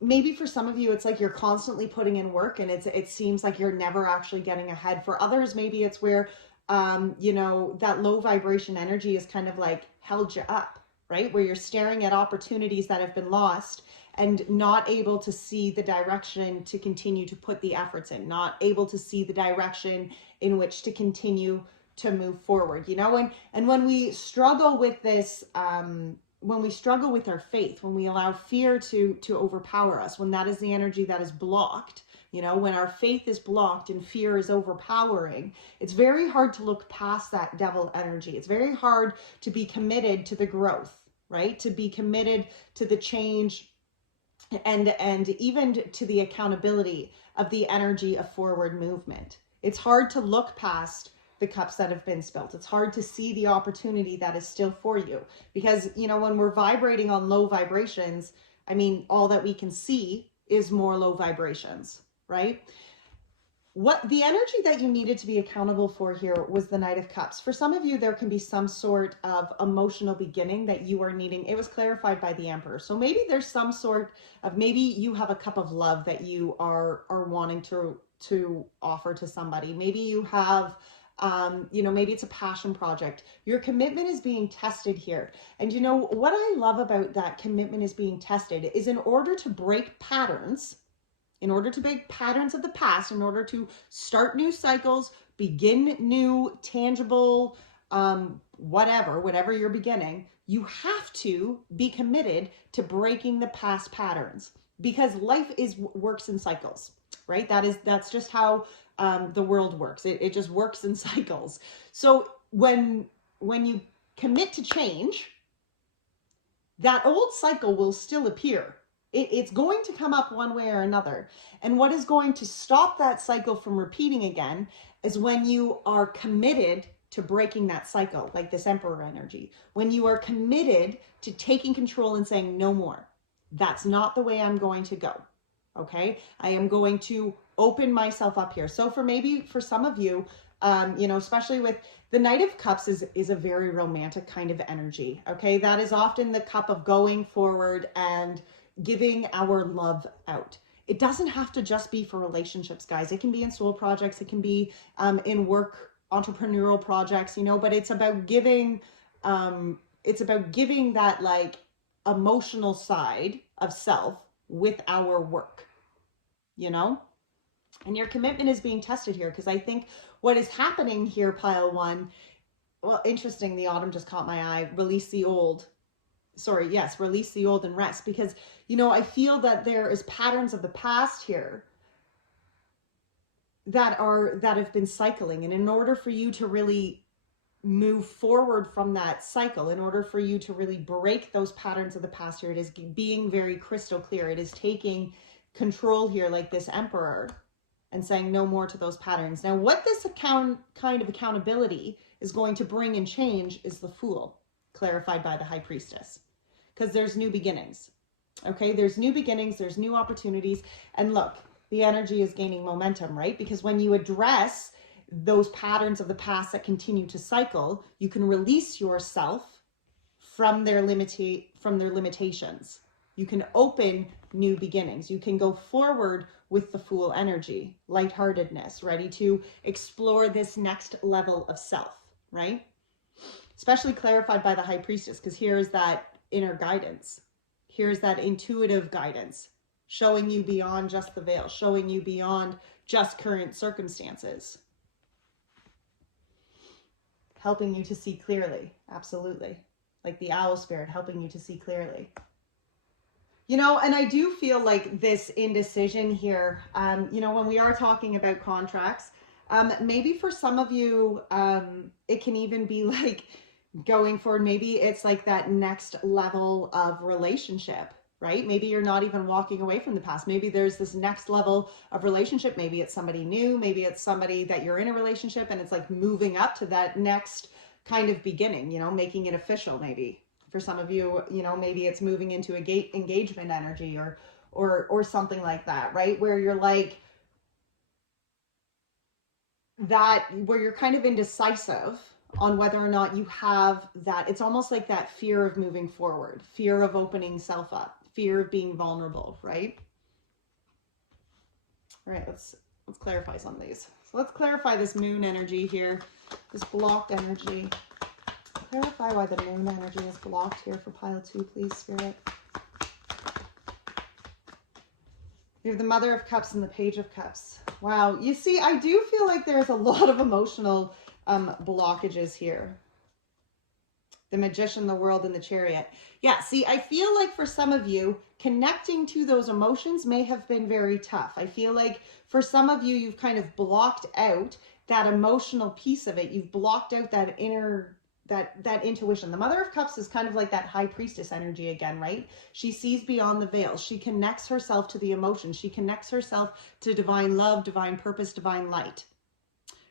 maybe for some of you, it's like you're constantly putting in work and it seems like you're never actually getting ahead. For others, maybe it's where, you know, that low vibration energy is kind of like held you up, right? Where you're staring at opportunities that have been lost and not able to see the direction to continue to put the efforts in, not able to see the direction in which to continue to move forward, you know, and when we struggle with this, when we struggle with our faith, when we allow fear to overpower us, when that is the energy that is blocked, you know, when our faith is blocked and fear is overpowering, it's very hard to look past that devil energy. It's very hard to be committed to the growth, right? To be committed to the change and even to the accountability of the energy of forward movement. It's hard to look past the cups that have been spilt. It's hard to see the opportunity that is still for you because, you know, when we're vibrating on low vibrations, I mean, all that we can see is more low vibrations, right? What the energy that you needed to be accountable for here was the Knight of Cups. For some of you, there can be some sort of emotional beginning that you are needing. It was clarified by the Emperor. So maybe there's some sort of, maybe you have a cup of love that you are wanting to offer to somebody. Maybe you have, you know, maybe it's a passion project. Your commitment is being tested here. And you know, what I love about that commitment is being tested is in order to break patterns, in order to break patterns of the past, in order to start new cycles, begin new tangible, whatever you're beginning, you have to be committed to breaking the past patterns because life works in cycles, right? That's just how the world works. It just works in cycles. So when you commit to change, that old cycle will still appear. It's going to come up one way or another. And what is going to stop that cycle from repeating again is when you are committed to breaking that cycle, like this Emperor energy. When you are committed to taking control and saying, no more. That's not the way I'm going to go. Okay? I am going to open myself up here. So for some of you, you know, especially with the Knight of Cups is a very romantic kind of energy. Okay? That is often the cup of going forward and giving our love out. It doesn't have to just be for relationships, guys. It can be in soul projects. It can be in work, entrepreneurial projects, you know, but it's about giving, that like emotional side of self with our work. you know? And your commitment is being tested here, because I think what is happening here, pile one, well, interesting, the autumn just caught my eye. Release the old. Sorry, yes, release the old and rest. Because, you know, I feel that there is patterns of the past here that have been cycling. And in order for you to really move forward from that cycle, in order for you to really break those patterns of the past here, it is being very crystal clear. It is taking control here like this emperor and saying no more to those patterns. Now, what this kind of accountability is going to bring and change is the Fool, clarified by the High Priestess. Because there's new beginnings. Okay, there's new beginnings, there's new opportunities. And look, the energy is gaining momentum, right? Because when you address those patterns of the past that continue to cycle, you can release yourself from their limitations. You can open new beginnings. You can go forward with the Fool energy, lightheartedness, ready to explore this next level of self, right? Especially clarified by the High Priestess, because here's that inner guidance. Here's that intuitive guidance, showing you beyond just the veil, showing you beyond just current circumstances. Helping you to see clearly, absolutely. Like the owl spirit, helping you to see clearly. You know, and I do feel like this indecision here, you know, when we are talking about contracts, maybe for some of you, it can even be like going forward. Maybe it's like that next level of relationship, right? Maybe you're not even walking away from the past. Maybe there's this next level of relationship. Maybe it's somebody new. Maybe it's somebody that you're in a relationship and it's like moving up to that next kind of beginning, you know, making it official maybe. For some of you, you know, maybe it's moving into a engagement energy or something like that, right? Where you're like that, where you're kind of indecisive on whether or not you have that. It's almost like that fear of moving forward, fear of opening self up, fear of being vulnerable, right? All right, let's clarify some of these. So let's clarify this moon energy here, this blocked energy. Clarify why the moon energy is blocked here for pile 2, please, Spirit. You have the Mother of Cups and the Page of Cups. Wow. You see, I do feel like there's a lot of emotional blockages here. The Magician, the World, and the Chariot. Yeah, see, I feel like for some of you, connecting to those emotions may have been very tough. I feel like for some of you, you've kind of blocked out that emotional piece of it. You've blocked out that inner that intuition. The Mother of Cups is kind of like that High Priestess energy again, right? She sees beyond the veil. She connects herself to the emotions. She connects herself to divine love, divine purpose, divine light,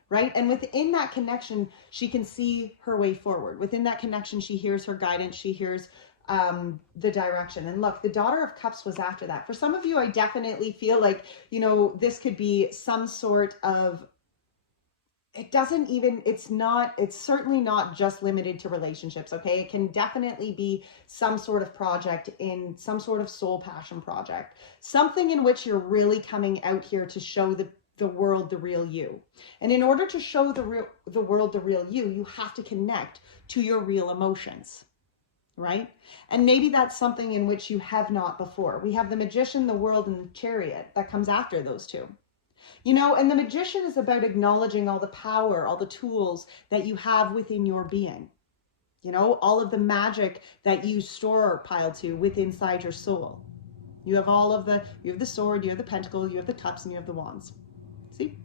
right? And within that connection, she can see her way forward. Within that connection, she hears her guidance. She hears the direction. And look, the Daughter of Cups was after that. For some of you, I definitely feel like, you know, this could be some sort of, it's certainly not just limited to relationships, okay? It can definitely be some sort of project, in some sort of soul passion project, something in which you're really coming out here to show the world the real you. And in order to show the world the real you, you have to connect to your real emotions, right? And maybe that's something in which you have not before. We have the Magician, the World, and the Chariot that comes after those two. You know, and the Magician is about acknowledging all the power, all the tools that you have within your being. You know, all of the magic that you store, pile 2, within inside your soul. You have you have the sword, you have the pentacle, you have the cups, and you have the wands. See?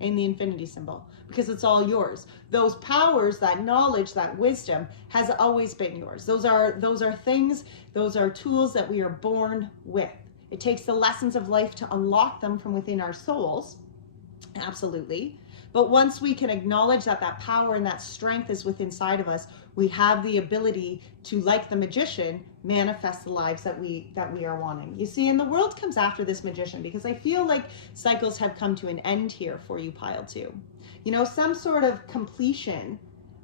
And the infinity symbol, because it's all yours. Those powers, that knowledge, that wisdom has always been yours. Those are things, those are tools that we are born with. It takes the lessons of life to unlock them from within our souls. Absolutely. But once we can acknowledge that that power and that strength is within inside of us, we have the ability to, like the Magician, manifest the lives that we are wanting. You see, and the World comes after this Magician, because I feel like cycles have come to an end here for you, pile 2. You know, some sort of completion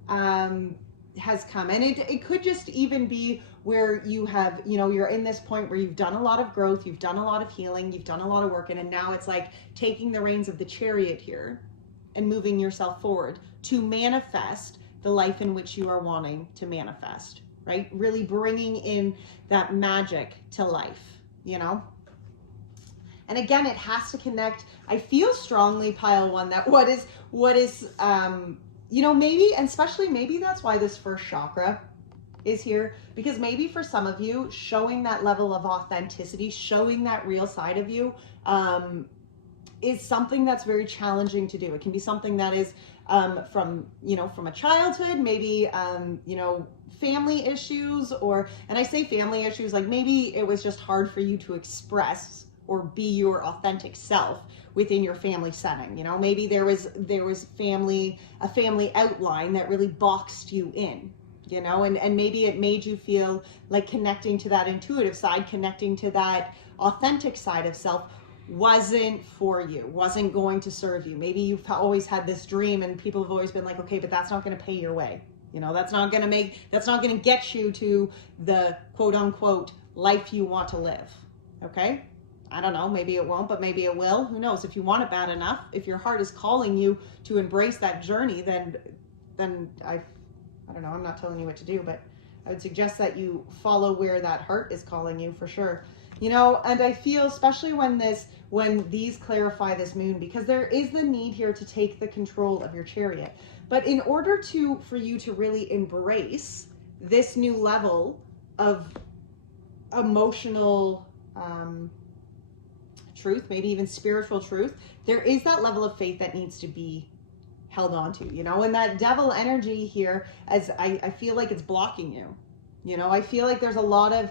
has come, and it could just even be where you have, you know, you're in this point where you've done a lot of growth, you've done a lot of healing, you've done a lot of work, and now it's like taking the reins of the Chariot here and moving yourself forward to manifest the life in which you are wanting to manifest, right? Really bringing in that magic to life, you know? And again, it has to connect. I feel strongly, pile one, that what is, you know, maybe, and especially maybe that's why this first chakra is here, because maybe for some of you, showing that level of authenticity, showing that real side of you, is something that's very challenging to do. It can be something that is from, you know, from a childhood, maybe, you know, family issues, or, and I say family issues, like maybe it was just hard for you to express or be your authentic self within your family setting. You know, maybe there was a family outline that really boxed you in, you know, and maybe it made you feel like connecting to that intuitive side, connecting to that authentic side of self wasn't for you, wasn't going to serve you. Maybe you've always had this dream and people have always been like, okay, but that's not going to pay your way. You know, that's not going to get you to the quote unquote life you want to live. Okay. I don't know, maybe it won't, but maybe it will. Who knows? If you want it bad enough, if your heart is calling you to embrace that journey, then I don't know, I'm not telling you what to do, but I would suggest that you follow where that heart is calling you for sure. You know, and I feel especially when these clarify this moon, because there is the need here to take the control of your chariot. But in order for you to really embrace this new level of emotional truth, maybe even spiritual truth, there is that level of faith that needs to be held on to, you know, and that devil energy here, as I feel like it's blocking you. You know, I feel like there's a lot of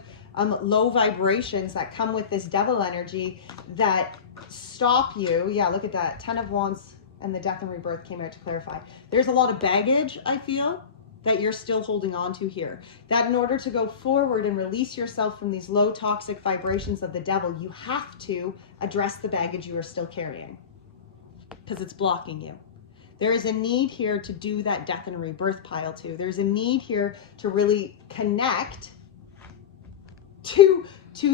low vibrations that come with this devil energy that stop you. Yeah, look at that. 10 of Wands and the death and rebirth came out to clarify. There's a lot of baggage, I feel, that you're still holding on to here. That in order to go forward and release yourself from these low toxic vibrations of the devil, you have to address the baggage you are still carrying, because it's blocking you. There is a need here to do that death and rebirth pile too. There's a need here to really connect to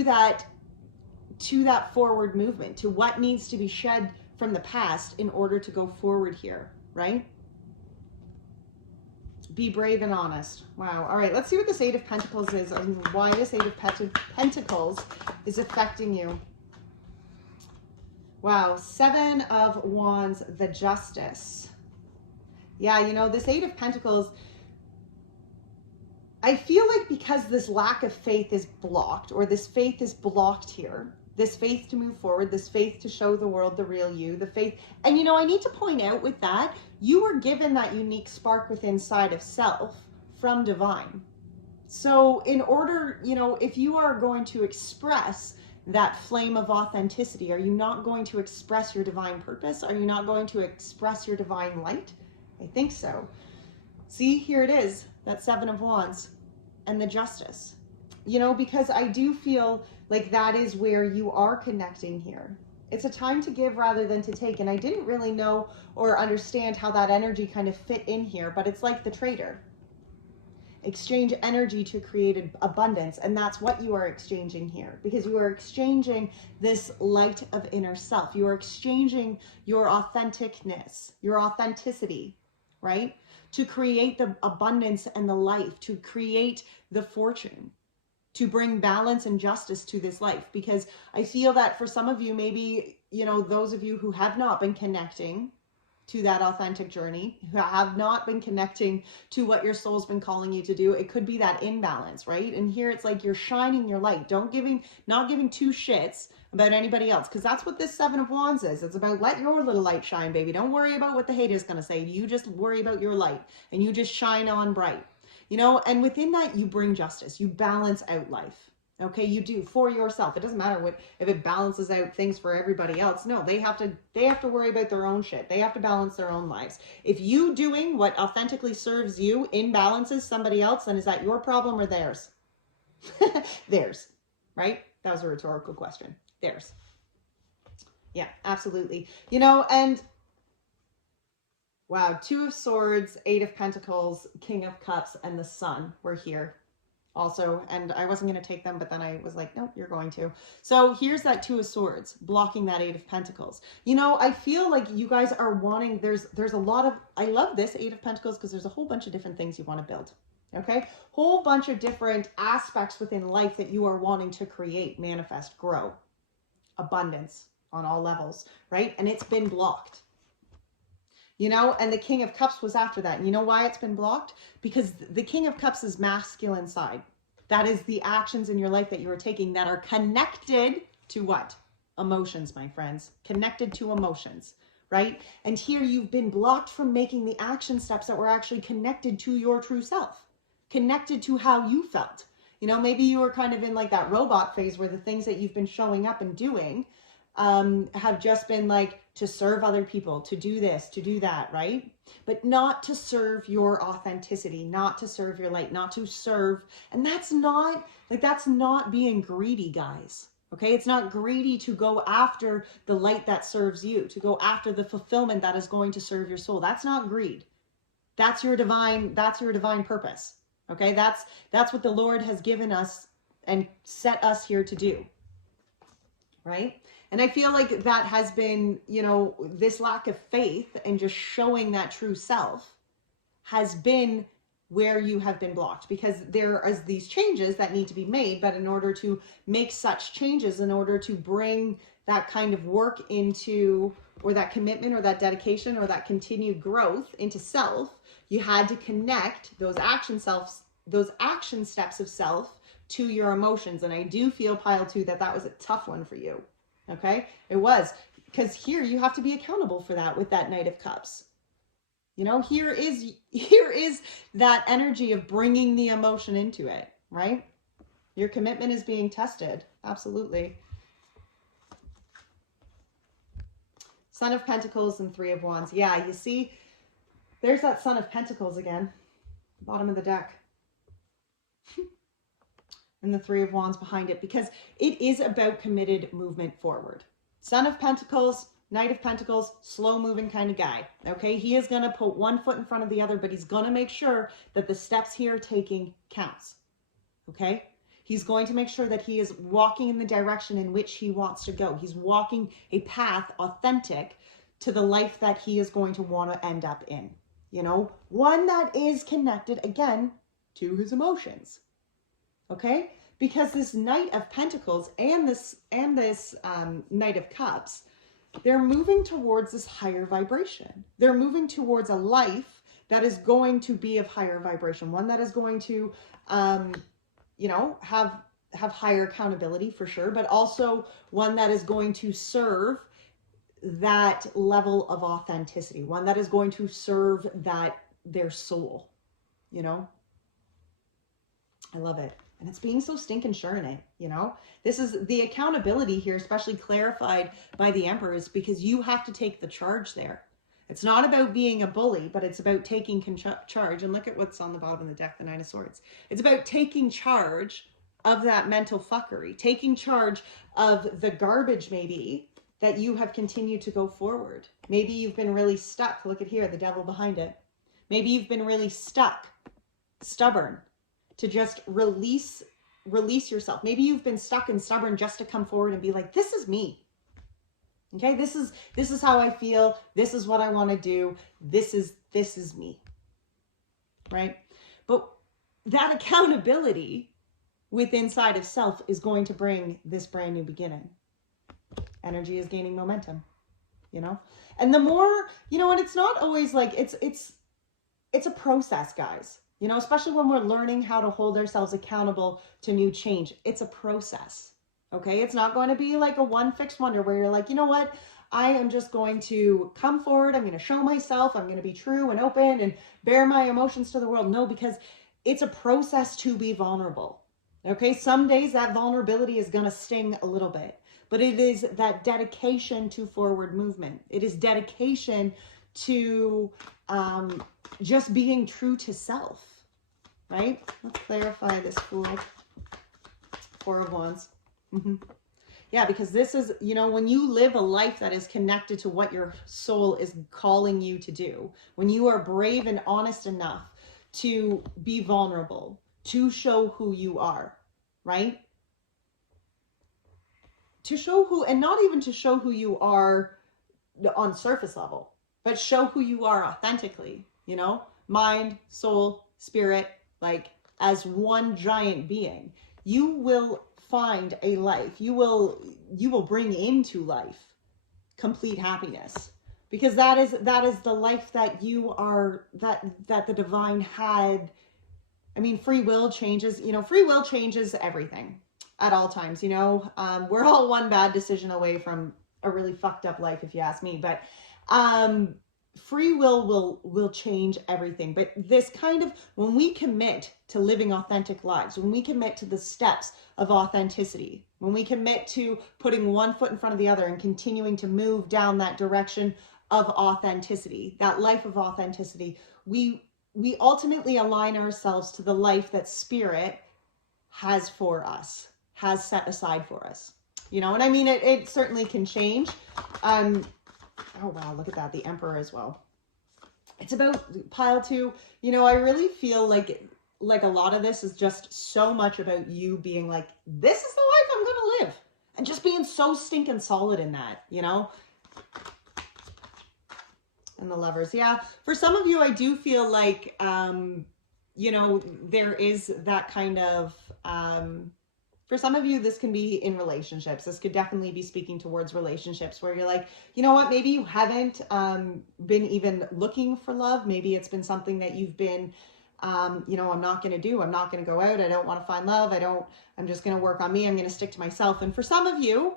that forward movement, to what needs to be shed from the past in order to go forward here, right? Be brave and honest. Wow. All right, let's see what this Eight of Pentacles is and why this Eight of Pentacles is affecting you. Wow. 7 of Wands, the Justice. Yeah, you know, this Eight of Pentacles, I feel like because this lack of faith is blocked, or this faith is blocked here, this faith to move forward, this faith to show the world the real you, the faith. And, you know, I need to point out with that, you were given that unique spark within inside of self from divine. So in order, you know, if you are going to express that flame of authenticity, are you not going to express your divine purpose? Are you not going to express your divine light? I think so. See, here it is, that 7 of Wands and the Justice. You know, because I do feel like that is where you are connecting here. It's a time to give rather than to take. And I didn't really know or understand how that energy kind of fit in here, but it's like the trader. Exchange energy to create abundance. And that's what you are exchanging here, because you are exchanging this light of inner self. You are exchanging your authenticness, your authenticity, right? To create the abundance and the life, to create the fortune, to bring balance and justice to this life. Because I feel that for some of you, maybe, you know, those of you who have not been connecting to that authentic journey, who have not been connecting to what your soul's been calling you to do, it could be that imbalance, right? And here it's like you're shining your light. Not giving two shits about anybody else, because that's what this 7 of Wands is. It's about let your little light shine, baby. Don't worry about what the haters gonna say. You just worry about your light and you just shine on bright. You know, and within that, you bring justice. You balance out life. Okay, you do for yourself. It doesn't matter if it balances out things for everybody else. No, they have to worry about their own shit. They have to balance their own lives. If you doing what authentically serves you imbalances somebody else, then is that your problem or theirs? Theirs, right? That was a rhetorical question. Theirs. Yeah, absolutely. You know, and wow, 2 of Swords, 8 of Pentacles, King of Cups, and the Sun were here also. And I wasn't going to take them, but then I was like, nope, you're going to. So here's that 2 of Swords blocking that 8 of Pentacles. You know, I feel like you guys are wanting, there's a lot of, I love this 8 of Pentacles because there's a whole bunch of different things you want to build. Okay. Whole bunch of different aspects within life that you are wanting to create, manifest, grow. abundance on all levels, right? And it's been blocked. You know, and the King of Cups was after that. And you know why it's been blocked? Because the King of Cups is masculine side. That is the actions in your life that you are taking that are connected to what? Emotions, my friends. Connected to emotions, right? And here you've been blocked from making the action steps that were actually connected to your true self, connected to how you felt. You know, maybe you were kind of in like that robot phase where the things that you've been showing up and doing have just been like to serve other people, to do this, to do that, right? But not to serve your authenticity, not to serve your light, not to serve. And that's not being greedy, guys. Okay. It's not greedy to go after the light that serves you, to go after the fulfillment that is going to serve your soul. That's not greed. That's your divine purpose. Okay. That's what the Lord has given us and set us here to do. Right. And I feel like that has been, you know, this lack of faith and just showing that true self has been where you have been blocked, because there is these changes that need to be made. But in order to make such changes, in order to bring that kind of work into, or that commitment or that dedication or that continued growth into self, you had to connect those action steps of self to your emotions. And I do feel, pile 2, that was a tough one for you. Okay, it was, because here you have to be accountable for that with that Knight of Cups. You know, here is that energy of bringing the emotion into it, right? Your commitment is being tested. Absolutely. Son of Pentacles and 3 of Wands. Yeah, you see, there's that Son of Pentacles again, bottom of the deck. And the 3 of Wands behind it, because it is about committed movement forward. Son of Pentacles, Knight of Pentacles, slow moving kind of guy. Okay. He is going to put one foot in front of the other, but he's going to make sure that the steps he are taking counts. Okay. He's going to make sure that he is walking in the direction in which he wants to go. He's walking a path authentic to the life that he is going to want to end up in. You know, one that is connected again to his emotions. Okay, because this Knight of Pentacles and this Knight of Cups, they're moving towards this higher vibration. They're moving towards a life that is going to be of higher vibration, one that is going to, you know, have higher accountability for sure, but also one that is going to serve that level of authenticity, one that is going to serve their soul. You know, I love it. And it's being so stinking sure in it, you know? This is the accountability here, especially clarified by the Emperor, is because you have to take the charge there. It's not about being a bully, but it's about taking charge. And look at what's on the bottom of the deck, the 9 of Swords. It's about taking charge of that mental fuckery, taking charge of the garbage maybe that you have continued to go forward. Maybe you've been really stuck. Look at here, the Devil behind it. Maybe you've been really stuck, stubborn, to just release yourself. Maybe you've been stuck and stubborn just to come forward and be like, this is me. Okay, this is how I feel. This is what I want to do. This is me. Right? But that accountability with inside of self is going to bring this brand new beginning. Energy is gaining momentum, you know? And the more, you know, and it's not always like, it's a process, guys. You know, especially when we're learning how to hold ourselves accountable to new change. It's a process, okay? It's not going to be like a one fixed wonder where you're like, you know what? I am just going to come forward. I'm going to show myself. I'm going to be true and open and bear my emotions to the world. No, because it's a process to be vulnerable, okay? Some days that vulnerability is going to sting a little bit, but it is that dedication to forward movement. It is dedication to just being true to self. Right? Let's clarify this Fool. 4 of Wands. Yeah, because this is, you know, when you live a life that is connected to what your soul is calling you to do, when you are brave and honest enough to be vulnerable, to show who you are, right? To show who, and not even to show who you are on surface level, but show who you are authentically, you know, mind, soul, spirit, like as one giant being, you will find a life. You will bring into life complete happiness, because that is the life that you are, that the divine had. I mean, free will changes, free will changes everything at all times. We're all one bad decision away from a really fucked up life, if you ask me. But free will change everything. But this kind of, when we commit to living authentic lives, when we commit to the steps of authenticity, when we commit to putting one foot in front of the other and continuing to move down that direction of authenticity, that life of authenticity, we ultimately align ourselves to the life that Spirit has for us, has set aside for us. And I mean, it certainly can change. Oh wow, look at that, the Emperor as well. It's about pile 2. I really feel like a lot of this is just so much about you being like, this is the life I'm gonna live, and just being so stinking solid in that, And the Lovers. Yeah, for some of you, I do feel like, there is that kind of, for some of you, this can be in relationships. This could definitely be speaking towards relationships where you're like, you know what, maybe you haven't been even looking for love. Maybe it's been something that you've been, I'm not going to do. I'm not going to go out. I don't want to find love. I'm just going to work on me. I'm going to stick to myself. And for some of you,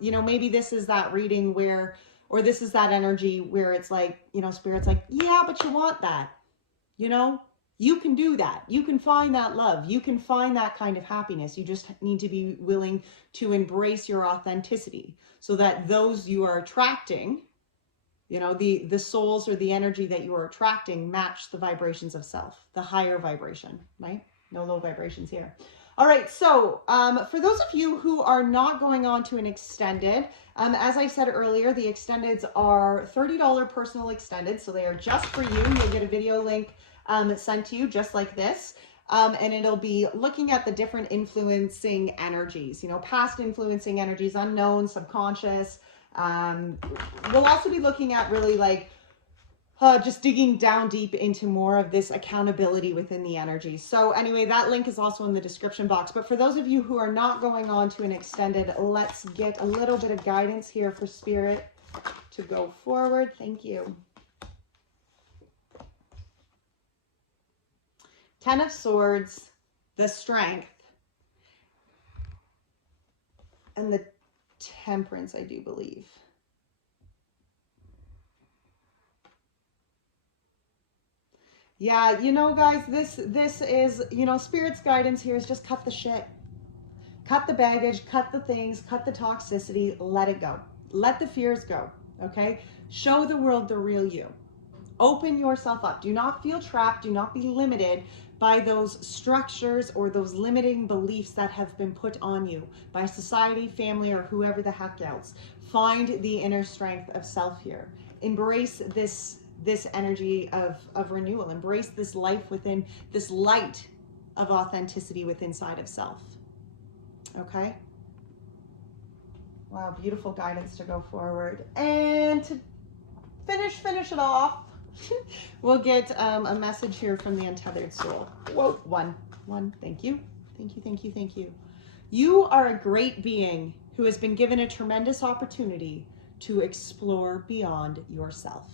maybe this is that reading where, or this is that energy where it's like, Spirit's like, yeah, but you want that, you can do that. You can find that love. You can find that kind of happiness. You just need to be willing to embrace your authenticity so that those you are attracting, the souls or the energy that you are attracting match the vibrations of self, the higher vibration, right? No low vibrations here. All right, so for those of you who are not going on to an extended, as I said earlier, the extendeds are $30 personal extended, so they are just for you. You'll get a video link sent to you just like this, and it'll be looking at the different influencing energies, past influencing energies, unknown, subconscious. We'll also be looking at really like just digging down deep into more of this accountability within the energy. So anyway, that link is also in the description box. But for those of you who are not going on to an extended, let's get a little bit of guidance here for Spirit to go forward. Thank you. 10 of Swords, the Strength, and the Temperance, I do believe. Yeah, guys, this is, Spirit's guidance here is just cut the shit. Cut the baggage, cut the things, cut the toxicity, let it go. Let the fears go, okay? Show the world the real you. Open yourself up. Do not feel trapped. Do not be limited by those structures or those limiting beliefs that have been put on you by society, family, or whoever the heck else. Find the inner strength of self here. Embrace this energy of renewal. Embrace this life within, this light of authenticity within inside of self. Okay? Wow, beautiful guidance to go forward. And to finish it off, we'll get a message here from the Untethered Soul. Whoa, one. Thank you. Thank you. You are a great being who has been given a tremendous opportunity to explore beyond yourself.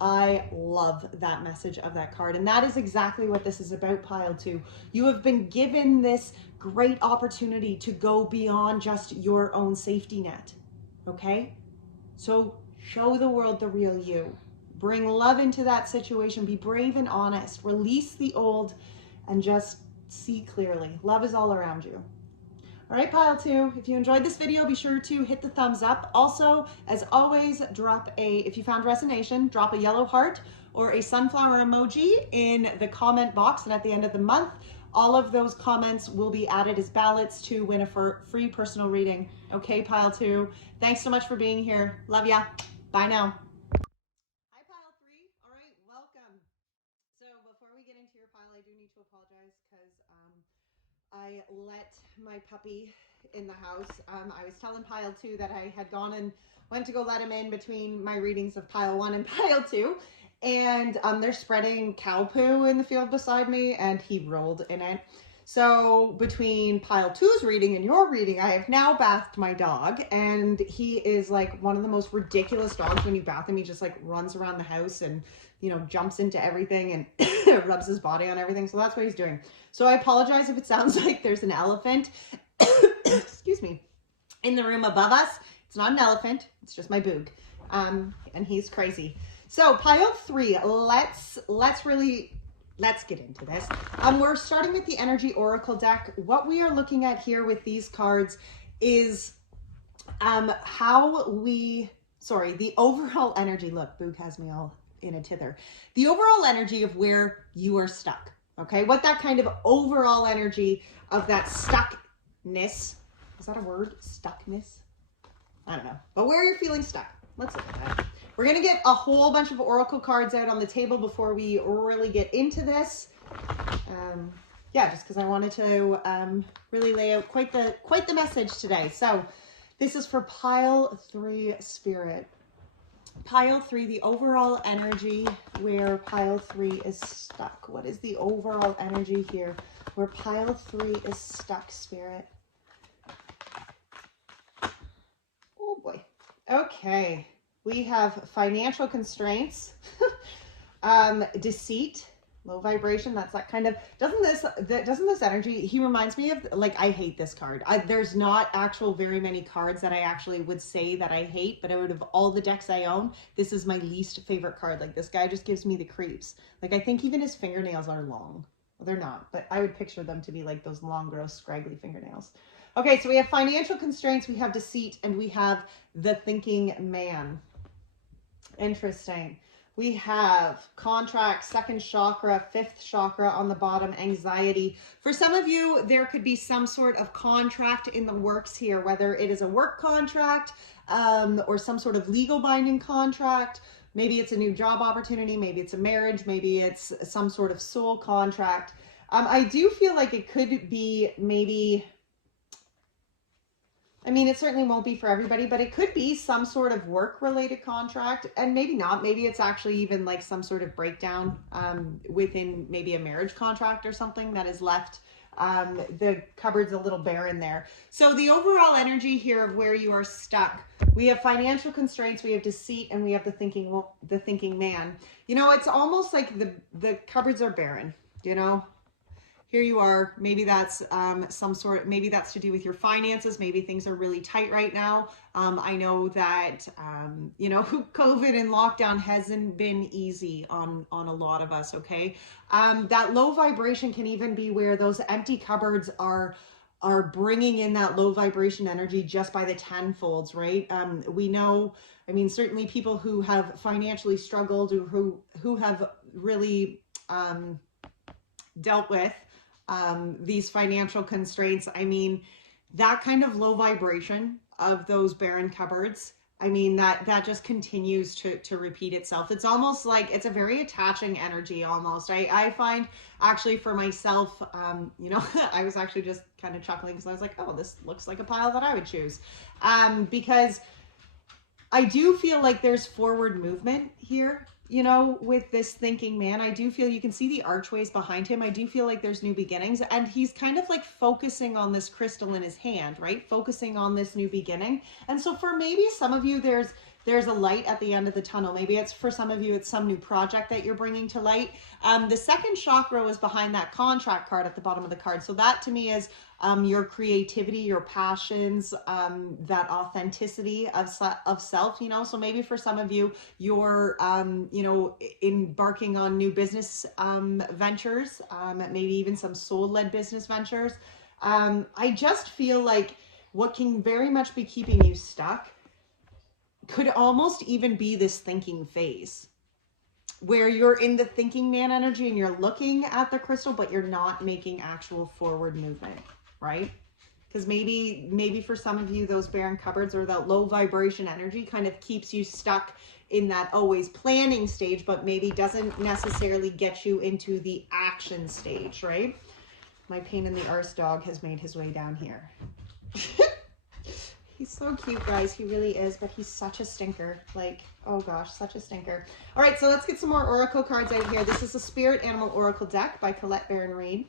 I love that message of that card. And that is exactly what this is about, pile 2. You have been given this great opportunity to go beyond just your own safety net. Okay? So show the world the real you. Bring love into that situation. Be brave and honest. Release the old and just see clearly. Love is all around you. All right, pile 2, if you enjoyed this video, be sure to hit the thumbs up. Also, as always, if you found resonation, drop a yellow heart or a sunflower emoji in the comment box. And at the end of the month, all of those comments will be added as ballots to win a free personal reading. Okay, pile 2. Thanks so much for being here. Love ya. Bye now. Hi, pile 3. All right, welcome. So before we get into your pile, I do need to apologize because I let my puppy in the house. I was telling pile 2 that I had went to go let him in between my readings of pile 1 and pile 2. And they're spreading cow poo in the field beside me and he rolled in it. So between pile 2's reading and your reading, I have now bathed my dog, and he is like one of the most ridiculous dogs. When you bath him, he just like runs around the house and, you know, jumps into everything and rubs his body on everything. So that's what he's doing. So I apologize if it sounds like there's an elephant, excuse me, in the room above us. It's not an elephant, it's just my boog. And he's crazy. So pile 3, let's get into this. We're starting with the Energy Oracle deck. What we are looking at here with these cards is the overall energy. Look, Boog has me all in a tither. The overall energy of where you are stuck. Okay, what that kind of overall energy of that stuckness, is that a word? Stuckness? I don't know. But where you're feeling stuck. Let's look at that. We're going to get a whole bunch of oracle cards out on the table before we really get into this. Yeah, just because I wanted to really lay out quite the message today. So this is for pile 3, Spirit. Pile 3, the overall energy where pile 3 is stuck. What is the overall energy here where pile 3 is stuck, Spirit? Oh boy. Okay. We have financial constraints, deceit, low vibration. That's that kind of, doesn't this energy, he reminds me of, like, I hate this card. There's not very many cards that I actually would say that I hate, but out of all the decks I own, this is my least favorite card. Like, this guy just gives me the creeps. Like, I think even his fingernails are long. Well, they're not, but I would picture them to be like those long, gross, scraggly fingernails. Okay, so we have financial constraints, we have deceit, and we have the thinking man. Interesting. We have contract, 2nd chakra, 5th chakra on the bottom, anxiety. For some of you, there could be some sort of contract in the works here, whether it is a work contract or some sort of legal binding contract. Maybe it's a new job opportunity. Maybe it's a marriage. Maybe it's some sort of soul contract. I do feel like it could be maybe... I mean, it certainly won't be for everybody, but it could be some sort of work-related contract, and maybe not. Maybe it's actually even like some sort of breakdown within maybe a marriage contract or something that is left. The cupboard's a little barren there. So the overall energy here of where you are stuck, we have financial constraints, we have deceit, and we have the thinking man. You know, it's almost like the cupboards are barren, you know? Here you are, maybe that's maybe that's to do with your finances. Maybe things are really tight right now. I know that, you know, COVID and lockdown hasn't been easy on a lot of us, okay? That low vibration can even be where those empty cupboards are bringing in that low vibration energy just by the tenfolds, right? We know, I mean, certainly people who have financially struggled or who have really dealt with these financial constraints. I mean, that kind of low vibration of those barren cupboards, I mean, that just continues to repeat itself. It's almost like it's a very attaching energy almost. I find actually for myself, you know, I was actually just kind of chuckling because I was like, oh, this looks like a pile that I would choose. Because I do feel like there's forward movement here. You know, with this thinking man, I do feel you can see the archways behind him. I do feel like there's new beginnings, and he's kind of like focusing on this crystal in his hand, right? Focusing on this new beginning. And so for maybe some of you, there's a light at the end of the tunnel. Maybe it's for some of you, it's some new project that you're bringing to light. The 2nd chakra was behind that contract card at the bottom of the card. So that to me is your creativity, your passions, that authenticity of self, you know. So maybe for some of you, you're, you know, embarking on new business ventures, maybe even some soul-led business ventures. I just feel like what can very much be keeping you stuck could almost even be this thinking phase where you're in the thinking man energy and you're looking at the crystal, but you're not making actual forward movement, right? Because maybe for some of you, those barren cupboards or that low vibration energy kind of keeps you stuck in that always planning stage, but maybe doesn't necessarily get you into the action stage, right? My pain in the arse dog has made his way down here. He's so cute, guys. He really is, but he's such a stinker. Like, oh gosh, such a stinker. All right, so let's get some more oracle cards out here. This is a Spirit Animal Oracle deck by Colette Baron-Reid.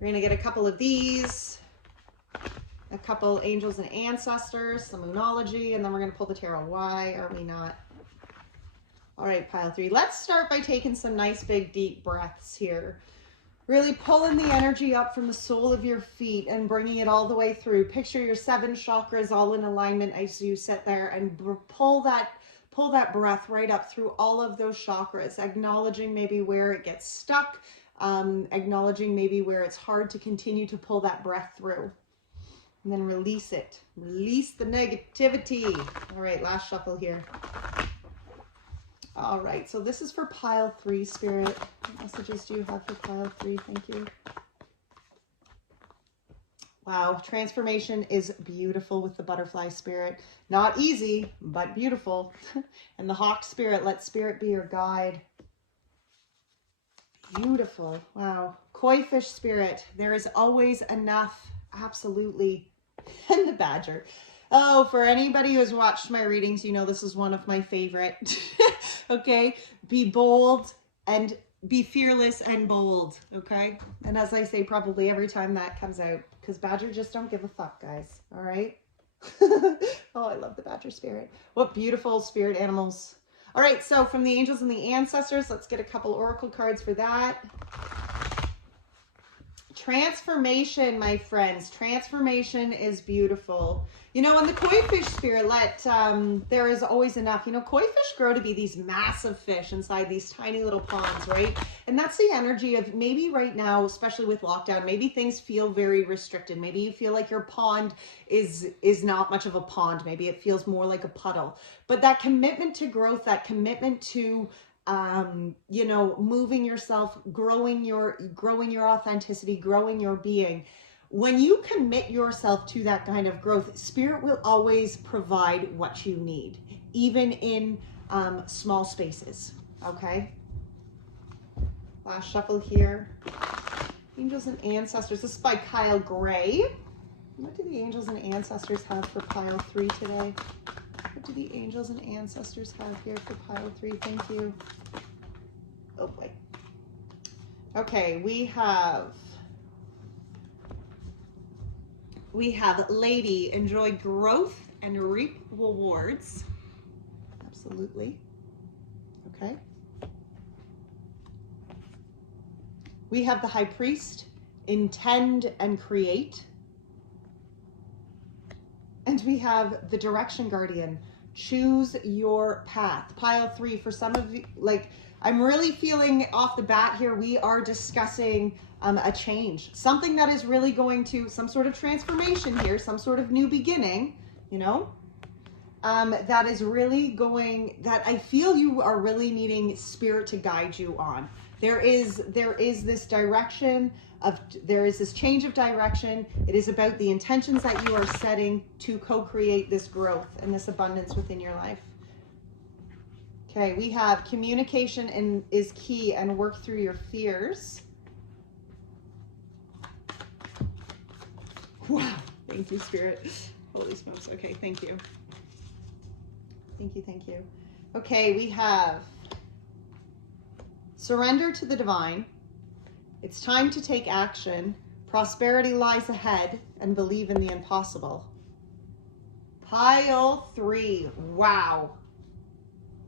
We're gonna get a couple of these, a couple angels and ancestors, some Moonology, and then we're gonna pull the tarot. Why are we not? All right, pile 3. Let's start by taking some nice big deep breaths here. Really pulling the energy up from the sole of your feet and bringing it all the way through. Picture your 7 chakras all in alignment as you sit there and pull that breath right up through all of those chakras, acknowledging maybe where it gets stuck, acknowledging maybe where it's hard to continue to pull that breath through. And then release it. Release the negativity. All right, last shuffle here. All right, so this is for pile 3, Spirit. What messages do you have for pile 3? Thank you. Wow, transformation is beautiful with the butterfly spirit. Not easy, but beautiful. And the hawk spirit, let spirit be your guide. Beautiful. Wow. Koi fish spirit, there is always enough. Absolutely. And the badger. Oh, for anybody who has watched my readings, you know this is one of my favorite. Okay? Be bold and be fearless and bold. Okay? And as I say probably every time that comes out, because badger just don't give a fuck, guys. All right? Oh, I love the badger spirit. What beautiful spirit animals. All right, so from the angels and the ancestors, let's get a couple oracle cards for that. Transformation, my friends. Transformation is beautiful. You know, in the koi fish spirit, there is always enough. You know, koi fish grow to be these massive fish inside these tiny little ponds, right? And that's the energy of maybe right now, especially with lockdown, maybe things feel very restricted. Maybe you feel like your pond is not much of a pond. Maybe it feels more like a puddle. But that commitment to growth, that commitment to you know, moving yourself, growing your authenticity, growing your being. When you commit yourself to that kind of growth, spirit will always provide what you need, even in small spaces. Okay. Last shuffle here. Angels and ancestors. This is by Kyle Gray. What do the angels and ancestors have for pile 3 today? What do the angels and ancestors have here for pile 3? Thank you. Oh boy. Okay, we have lady, enjoy growth and reap rewards. Absolutely. Okay. We have the high priest, intend and create. And we have the direction guardian, choose your path. Pile 3, for some of you, like, I'm really feeling off the bat here, we are discussing a change, something that is really going to, some sort of transformation here, some sort of new beginning, you know, that is really going, that I feel you are really needing spirit to guide you on. There is this direction of, there is this change of direction. It is about the intentions that you are setting to co-create this growth and this abundance within your life. Okay, we have communication is key and work through your fears. Wow, thank you, Spirit. Holy smokes. Okay, thank you. Thank you, thank you. Okay, we have surrender to the divine. It's time to take action. Prosperity lies ahead, and believe in the impossible. Pile 3. Wow.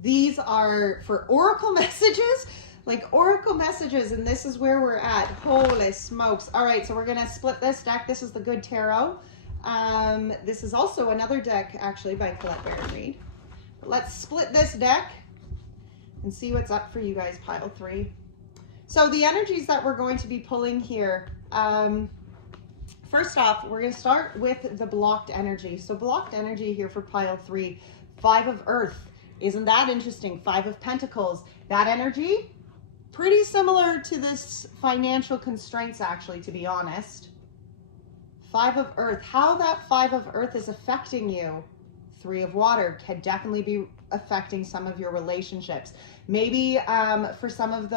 These are for oracle messages, like oracle messages, and this is where we're at. Holy smokes. All right, so we're going to split this deck. This is the Good Tarot. This is also another deck, actually, by Colette Baron-Reid. Let's split this deck and see what's up for you guys, pile 3. So the energies that we're going to be pulling here, first off, we're going to start with the blocked energy. So blocked energy here for pile 3, 5 of Earth. Isn't that interesting? 5 of Pentacles. That energy, pretty similar to this financial constraints, actually, to be honest. 5 of Earth. How that 5 of Earth is affecting you. 3 of Water can definitely be affecting some of your relationships. Maybe for some of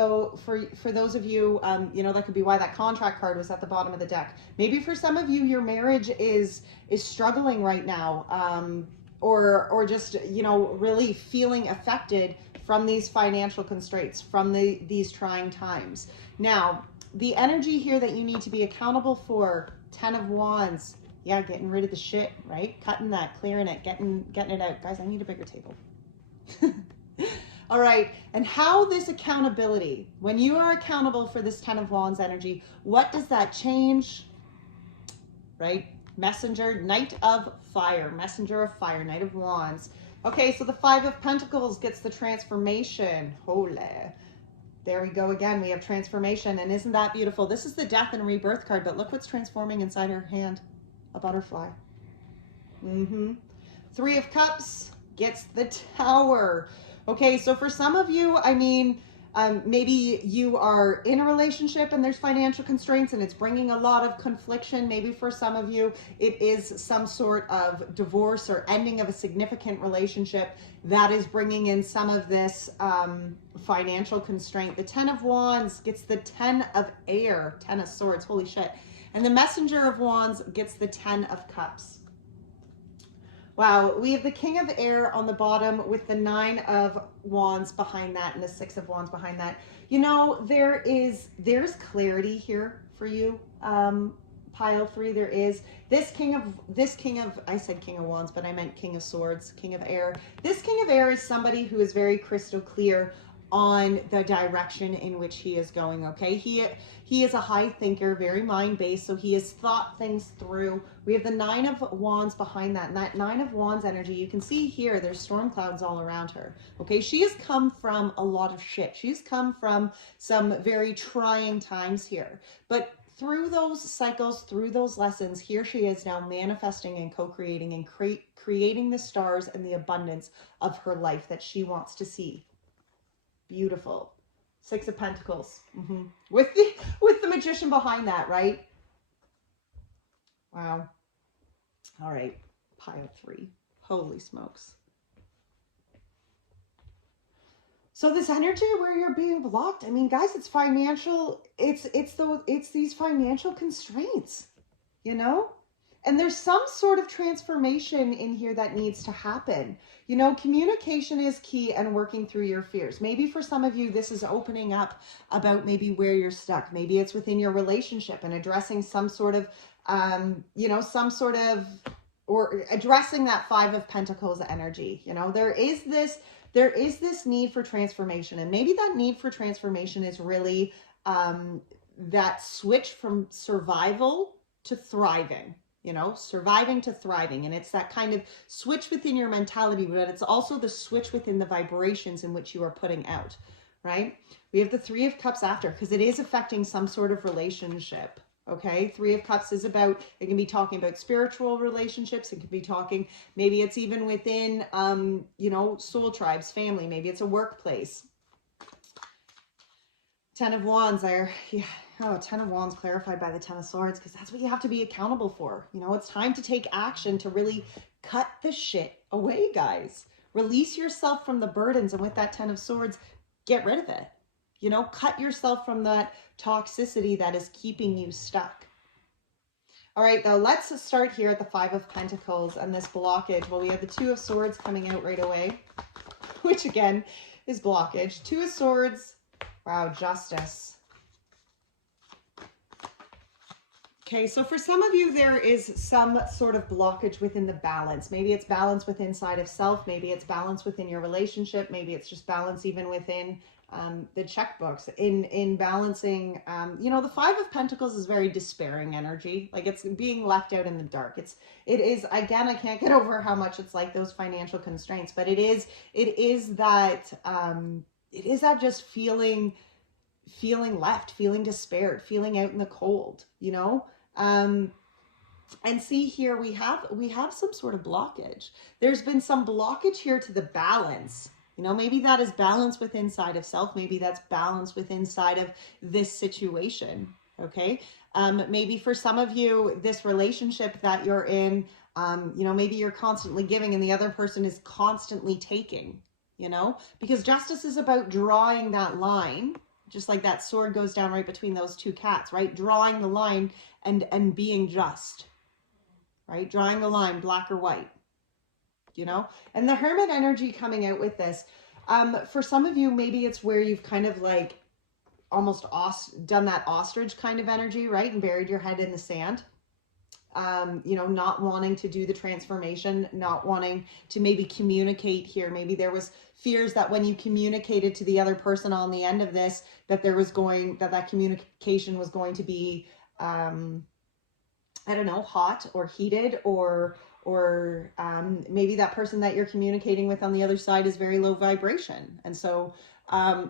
for those of you, you know, that could be why that contract card was at the bottom of the deck. Maybe for some of you, your marriage is struggling right now. Or just, you know, really feeling affected from these financial constraints, from these trying times. Now, the energy here that you need to be accountable for, 10 of Wands. Yeah, getting rid of the shit, right? Cutting that, clearing it, getting it out. Guys, I need a bigger table. All right, and how this accountability, when you are accountable for this 10 of Wands energy, what does that change, right? Messenger, Knight of Fire, Messenger of Fire, Knight of Wands. Okay, so the 5 of Pentacles gets the transformation. Holy. There we go again. We have transformation. And isn't that beautiful? This is the Death and Rebirth card, but look what's transforming inside her hand. A butterfly. 3 of Cups gets the Tower. Okay, so for some of you, I mean, maybe you are in a relationship and there's financial constraints and it's bringing a lot of confliction. Maybe for some of you, it is some sort of divorce or ending of a significant relationship that is bringing in some of this financial constraint. The 10 of Wands gets the 10 of Air, 10 of Swords, holy shit. And the Messenger of Wands gets the 10 of Cups. Wow, we have the King of Air on the bottom with the 9 of Wands behind that and the 6 of Wands behind that. You know, there's clarity here for you, pile 3. There is this King of, I said King of Wands, but I meant King of Swords, King of Air. This King of Air is somebody who is very crystal clear on the direction in which he is going, okay? He is a high thinker, very mind-based, so he has thought things through. We have the 9 of Wands behind that, and that 9 of Wands energy, you can see here, there's storm clouds all around her, okay? She has come from a lot of shit. She's come from some very trying times here, but through those cycles, through those lessons, here she is now manifesting and co-creating and creating the stars and the abundance of her life that she wants to see. Beautiful. 6 of Pentacles. With the Magician behind that, right? Wow. All right. Pile 3. Holy smokes. So this energy where you're being blocked, I mean, guys, it's financial. It's these financial constraints, you know? And there's some sort of transformation in here that needs to happen. You know, communication is key and working through your fears. Maybe for some of you, this is opening up about maybe where you're stuck. Maybe it's within your relationship and addressing some sort of, you know, or addressing that 5 of Pentacles energy. You know, there is this need for transformation. And maybe that need for transformation is really that switch from survival to thriving. You know, surviving to thriving. And it's that kind of switch within your mentality, but it's also the switch within the vibrations in which you are putting out, right? We have the 3 of Cups after, because it is affecting some sort of relationship, okay? 3 of Cups is about, it can be talking about spiritual relationships. It could be talking, maybe it's even within, you know, soul tribes, family. Maybe it's a workplace. 10 of Wands there. Yeah. Oh, 10 of Wands clarified by the 10 of Swords, because that's what you have to be accountable for. You know, it's time to take action to really cut the shit away, guys. Release yourself from the burdens, and with that 10 of Swords, get rid of it. You know, cut yourself from that toxicity that is keeping you stuck. All right, though, let's start here at the 5 of Pentacles and this blockage. Well, we have the 2 of Swords coming out right away, which again is blockage. 2 of Swords, wow, Justice. Okay, so for some of you, there is some sort of blockage within the balance. Maybe it's balance within side of self. Maybe it's balance within your relationship. Maybe it's just balance even within the checkbooks. In balancing, you know, the 5 of Pentacles is very despairing energy. Like it's being left out in the dark. It is, again, I can't get over how much it's like those financial constraints, but it is that just feeling left, feeling despaired, feeling out in the cold, you know? And see here, we have some sort of blockage. There's been some blockage here to the balance. You know, maybe that is balance within side of self. Maybe that's balance within side of this situation. Okay. Maybe for some of you, this relationship that you're in, you know, maybe you're constantly giving and the other person is constantly taking, you know, because justice is about drawing that line. Just like that sword goes down right between those two cats, right? Drawing the line and being just, right? Drawing the line, black or white, you know? And the Hermit energy coming out with this, for some of you, maybe it's where you've kind of like almost done that ostrich kind of energy, right? And buried your head in the sand. You know, not wanting to do the transformation, not wanting to maybe communicate here. Maybe there was fears that when you communicated to the other person on the end of this, that that communication was going to be, I don't know, hot or heated, or maybe that person that you're communicating with on the other side is very low vibration. And so,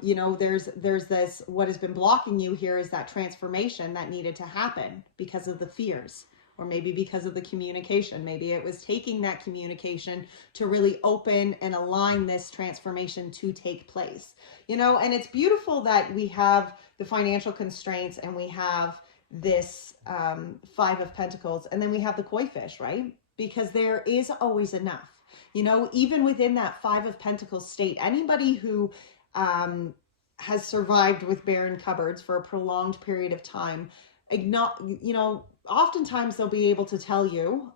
you know, there's this, what has been blocking you here is that transformation that needed to happen because of the fears, or maybe because of the communication. Maybe it was taking that communication to really open and align this transformation to take place, you know. And it's beautiful that we have the financial constraints, and we have this 5 of Pentacles, and then we have the koi fish, right? Because there is always enough, you know, even within that 5 of Pentacles state. Anybody who has survived with barren cupboards for a prolonged period of time, you know, oftentimes they'll be able to tell you,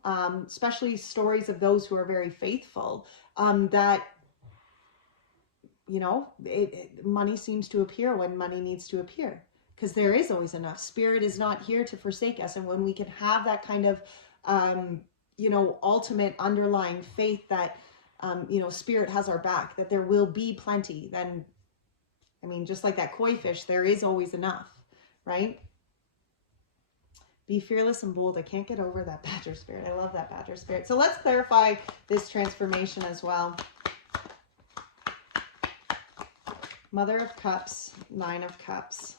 especially stories of those who are very faithful, that, you know, money seems to appear when money needs to appear, because there is always enough. Spirit is not here to forsake us. And when we can have that kind of, you know, ultimate underlying faith that, you know, Spirit has our back, that there will be plenty, then, I mean, just like that koi fish, there is always enough, right? Be fearless and bold. I can't get over that Badger Spirit. I love that Badger Spirit. So let's clarify this transformation as well. Mother of Cups, 9 of Cups.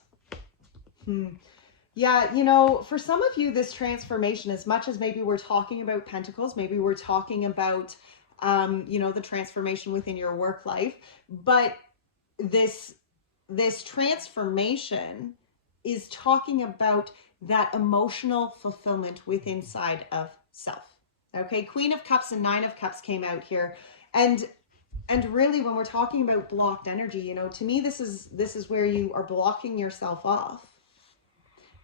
Yeah, you know, for some of you, this transformation, as much as maybe we're talking about Pentacles, maybe we're talking about, you know, the transformation within your work life, but this transformation is talking about that emotional fulfillment within inside of self. Okay, Queen of Cups and 9 of Cups came out here. And really, when we're talking about blocked energy, you know, to me, this is where you are blocking yourself off.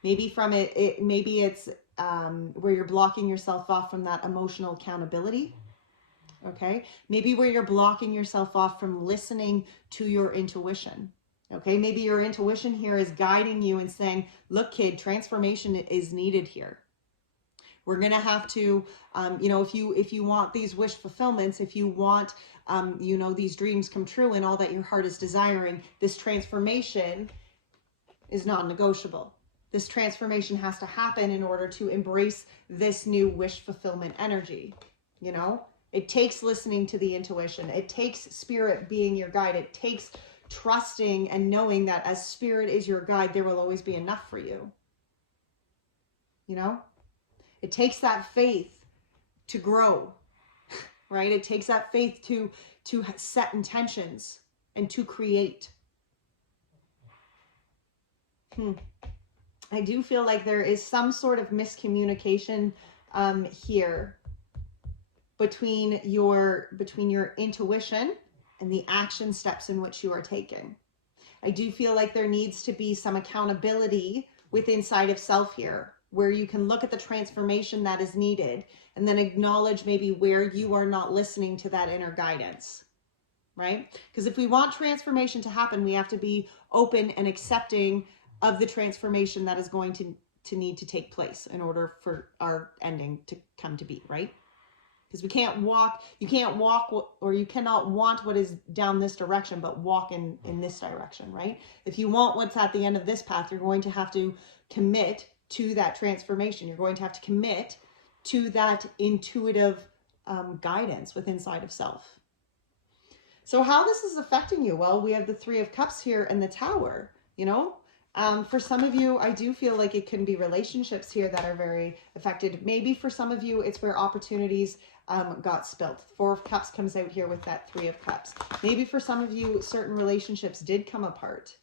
Maybe from maybe it's where you're blocking yourself off from that emotional accountability. Okay, maybe where you're blocking yourself off from listening to your intuition. Okay, maybe your intuition here is guiding you and saying, look, kid, transformation is needed here. We're going to have to, you know, if you want these wish fulfillments, if you want, you know, these dreams come true and all that your heart is desiring, this transformation is non-negotiable. This transformation has to happen in order to embrace this new wish fulfillment energy. You know, it takes listening to the intuition. It takes Spirit being your guide. It takes trusting and knowing that as Spirit is your guide, there will always be enough for you. You know, it takes that faith to grow, right? It takes that faith to set intentions and to create. I do feel like there is some sort of miscommunication here between your intuition and the action steps in which you are taking. I do feel like there needs to be some accountability within inside of self here, where you can look at the transformation that is needed and then acknowledge maybe where you are not listening to that inner guidance, right? Because if we want transformation to happen, we have to be open and accepting of the transformation that is going to need to take place in order for our ending to come to be, right? Because you can't walk, or you cannot want what is down this direction, but walk in this direction, right? If you want what's at the end of this path, you're going to have to commit to that transformation. You're going to have to commit to that intuitive guidance within inside of self. So how this is affecting you? Well, we have the 3 of Cups here and the Tower, you know? For some of you, I do feel like it can be relationships here that are very affected. Maybe for some of you, it's where opportunities got spilt. 4 of Cups comes out here with that 3 of Cups. Maybe for some of you, certain relationships did come apart.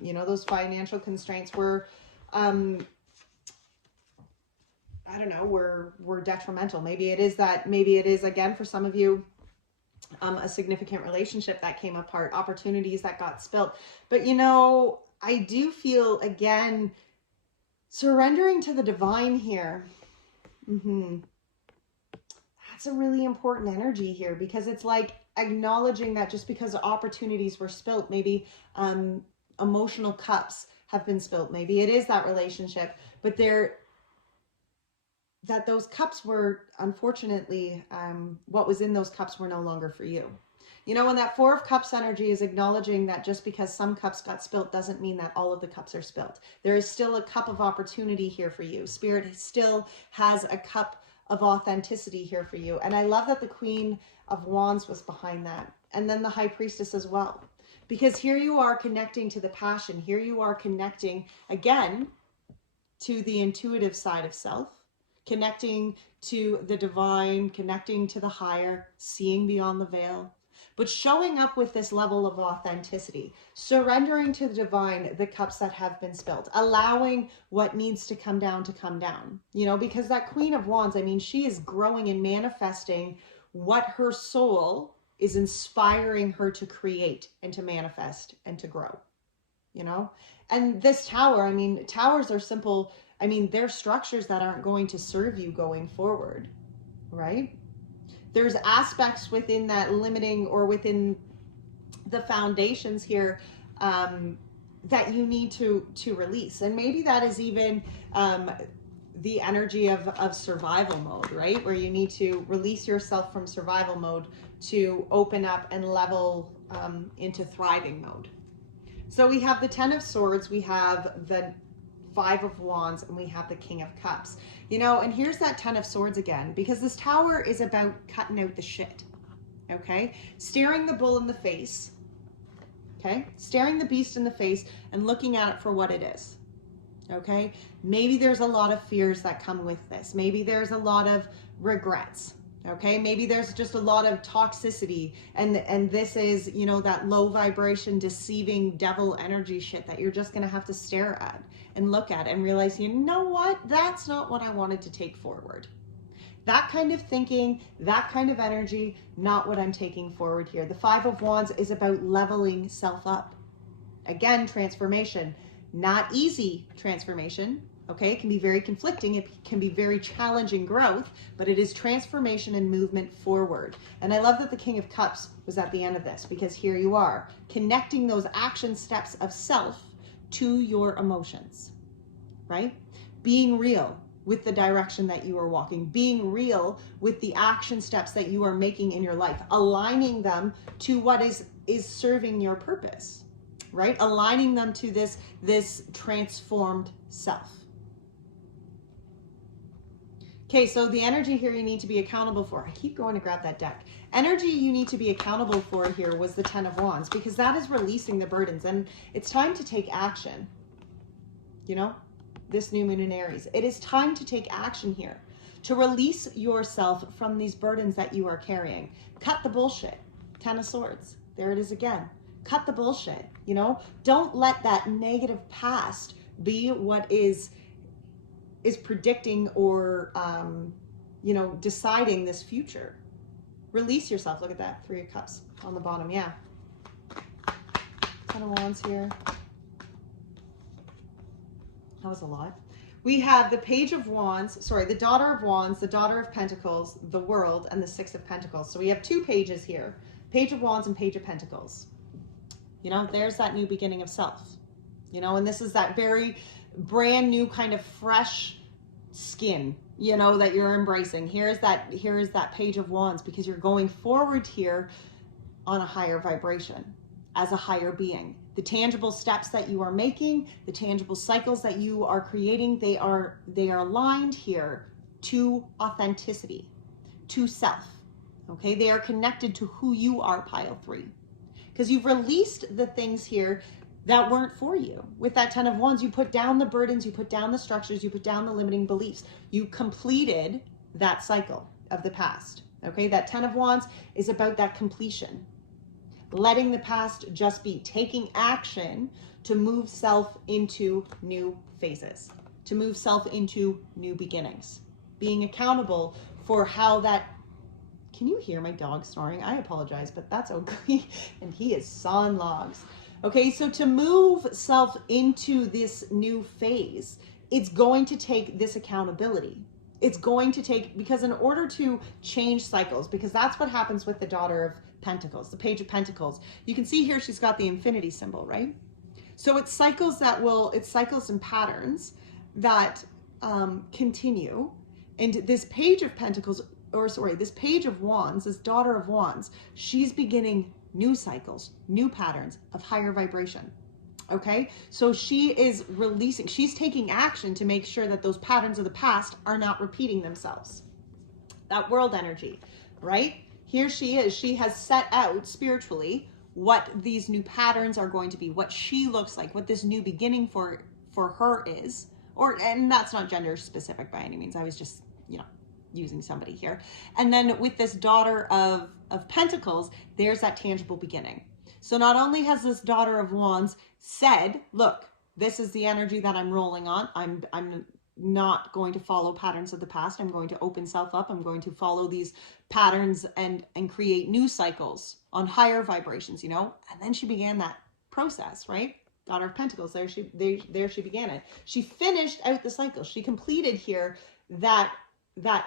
You know, those financial constraints were, I don't know, were detrimental. Maybe it is again, for some of you, a significant relationship that came apart, opportunities that got spilt. But, you know, I do feel, again, surrendering to the divine here. That's a really important energy here, because it's like acknowledging that just because opportunities were spilt, maybe emotional cups have been spilled. Maybe it is that relationship, but that those cups were, unfortunately, what was in those cups were no longer for you. You know, when that Four of Cups energy is acknowledging that just because some cups got spilt doesn't mean that all of the cups are spilt. There is still a cup of opportunity here for you. Spirit still has a cup of authenticity here for you. And I love that the Queen of Wands was behind that. And then the High Priestess as well. Because here you are connecting to the passion. Here you are connecting, again, to the intuitive side of self. Connecting to the divine, connecting to the higher, seeing beyond the veil. But showing up with this level of authenticity, surrendering to the divine, the cups that have been spilled, allowing what needs to come down, you know, because that Queen of Wands, I mean, she is growing and manifesting what her soul is inspiring her to create and to manifest and to grow, you know. And this Tower, I mean, towers are simple. I mean, they're structures that aren't going to serve you going forward, right? There's aspects within that limiting or within the foundations here that you need to release. And maybe that is even the energy of survival mode, right? Where you need to release yourself from survival mode to open up and level into thriving mode. So we have the Ten of Swords, we have the Five of Wands, and we have the King of Cups. You know, and here's that Ten of Swords again, because this Tower is about cutting out the shit, okay? Staring the bull in the face, okay? Staring the beast in the face and looking at it for what it is, okay? Maybe there's a lot of fears that come with this. Maybe there's a lot of regrets, okay? Maybe there's just a lot of toxicity, and this is, you know, that low vibration, deceiving devil energy shit that you're just gonna have to stare at and look at and realize, you know what, that's not what I wanted to take forward. That kind of thinking, that kind of energy, not what I'm taking forward here. The Five of Wands is about leveling self up. Again, transformation, not easy transformation, okay? It can be very conflicting, it can be very challenging growth, but it is transformation and movement forward. And I love that the King of Cups was at the end of this, because here you are, connecting those action steps of self to your emotions, right? Being real with the direction that you are walking, being real with the action steps that you are making in your life, aligning them to what is serving your purpose, right? Aligning them to this transformed self. Okay, so the energy here you need to be accountable for. I keep going to grab that deck. Energy you need to be accountable for here was the Ten of Wands, because that is releasing the burdens, and it's time to take action. You know, this new moon in Aries, it is time to take action here, to release yourself from these burdens that you are carrying. Cut the bullshit. Ten of Swords, there it is again. Cut the bullshit, you know? Don't let that negative past be what is predicting or, you know, deciding this future. Release yourself. Look at that. Three of Cups on the bottom. Yeah. Ten of Wands here. That was a lot. We have the Page of Wands, sorry, the Daughter of Wands, the Daughter of Pentacles, the World, and the Six of Pentacles. So we have two pages here. Page of Wands and Page of Pentacles. You know, there's that new beginning of self. You know, and this is that very brand new kind of fresh skin, you know, that you're embracing. Here is that Page of Wands, because you're going forward here on a higher vibration as a higher being. The tangible steps that you are making, the tangible cycles that you are creating, they are aligned here to authenticity, to self. Okay, they are connected to who you are, pile 3, because you've released the things here that weren't for you. With that Ten of Wands, you put down the burdens, you put down the structures, you put down the limiting beliefs. You completed that cycle of the past. Okay, that Ten of Wands is about that completion. Letting the past just be, taking action to move self into new phases, to move self into new beginnings. Being accountable for how that, can you hear my dog snoring? I apologize, but that's okay. And he is sawing logs. Okay, so to move self into this new phase, it's going to take this accountability. It's going to take, because in order to change cycles, because that's what happens with the Daughter of Pentacles, the Page of Pentacles. You can see here she's got the infinity symbol, right? So it's cycles and patterns that continue. And this page of pentacles, or sorry, this page of wands, this daughter of wands, she's beginning new cycles, new patterns of higher vibration. Okay, so she is releasing, she's taking action to make sure that those patterns of the past are not repeating themselves. That world energy, right? Here she is, she has set out spiritually what these new patterns are going to be, what she looks like, what this new beginning for her is. And that's not gender specific by any means. I was just, using somebody here. And then with this daughter of pentacles, there's that tangible beginning. So not only has this daughter of wands said, look, this is the energy that I'm rolling on. I'm not going to follow patterns of the past. I'm going to open self up. I'm going to follow these patterns and create new cycles on higher vibrations, And then she began that process, right? Daughter of Pentacles, there she began it. She finished out the cycle. She completed here that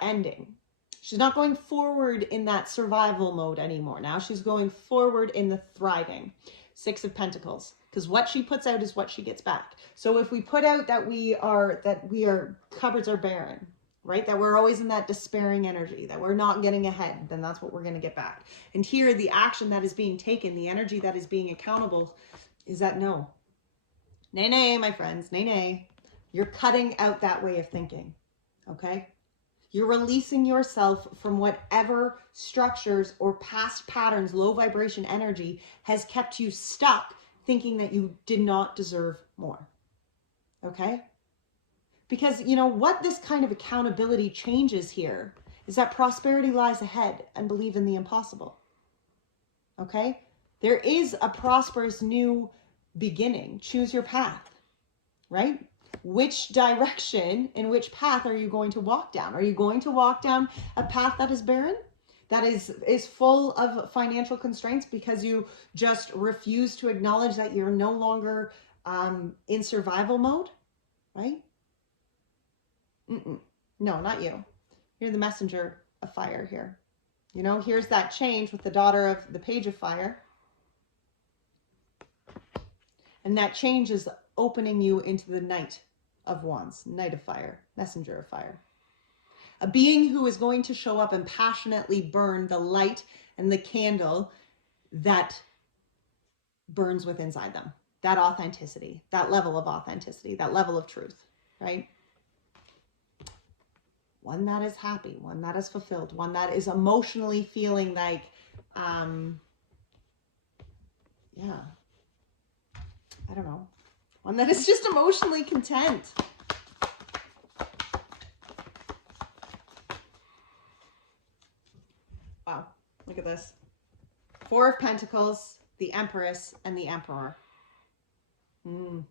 ending. She's not going forward in that survival mode anymore. Now she's going forward in the thriving. Six of Pentacles, because what she puts out is what she gets back. So if we put out that we are cupboards are barren, right? That we're always in that despairing energy, that we're not getting ahead, then that's what we're going to get back. And here, the action that is being taken, the energy that is being accountable, is that no. Nay, nay, my friends, nay, nay. You're cutting out that way of thinking, okay? You're releasing yourself from whatever structures or past patterns, low vibration energy has kept you stuck thinking that you did not deserve more. Okay? Because what this kind of accountability changes here is that prosperity lies ahead, and believe in the impossible. Okay? There is a prosperous new beginning. Choose your path, right? Which direction and which path are you going to walk down? Are you going to walk down a path that is barren, that is full of financial constraints because you just refuse to acknowledge that you're no longer in survival mode, right? No, not you. You're the messenger of fire here. Here's that change with the daughter of the page of fire. And that change is opening you into the Knight of Wands, Knight of Fire, Messenger of Fire. A being who is going to show up and passionately burn the light and the candle that burns within inside them. That authenticity, that level of authenticity, that level of truth, right? One that is happy, one that is fulfilled, one that is emotionally feeling like, I don't know. One that is just emotionally content. Wow, look at this. Four of Pentacles, the Empress, and the Emperor. Know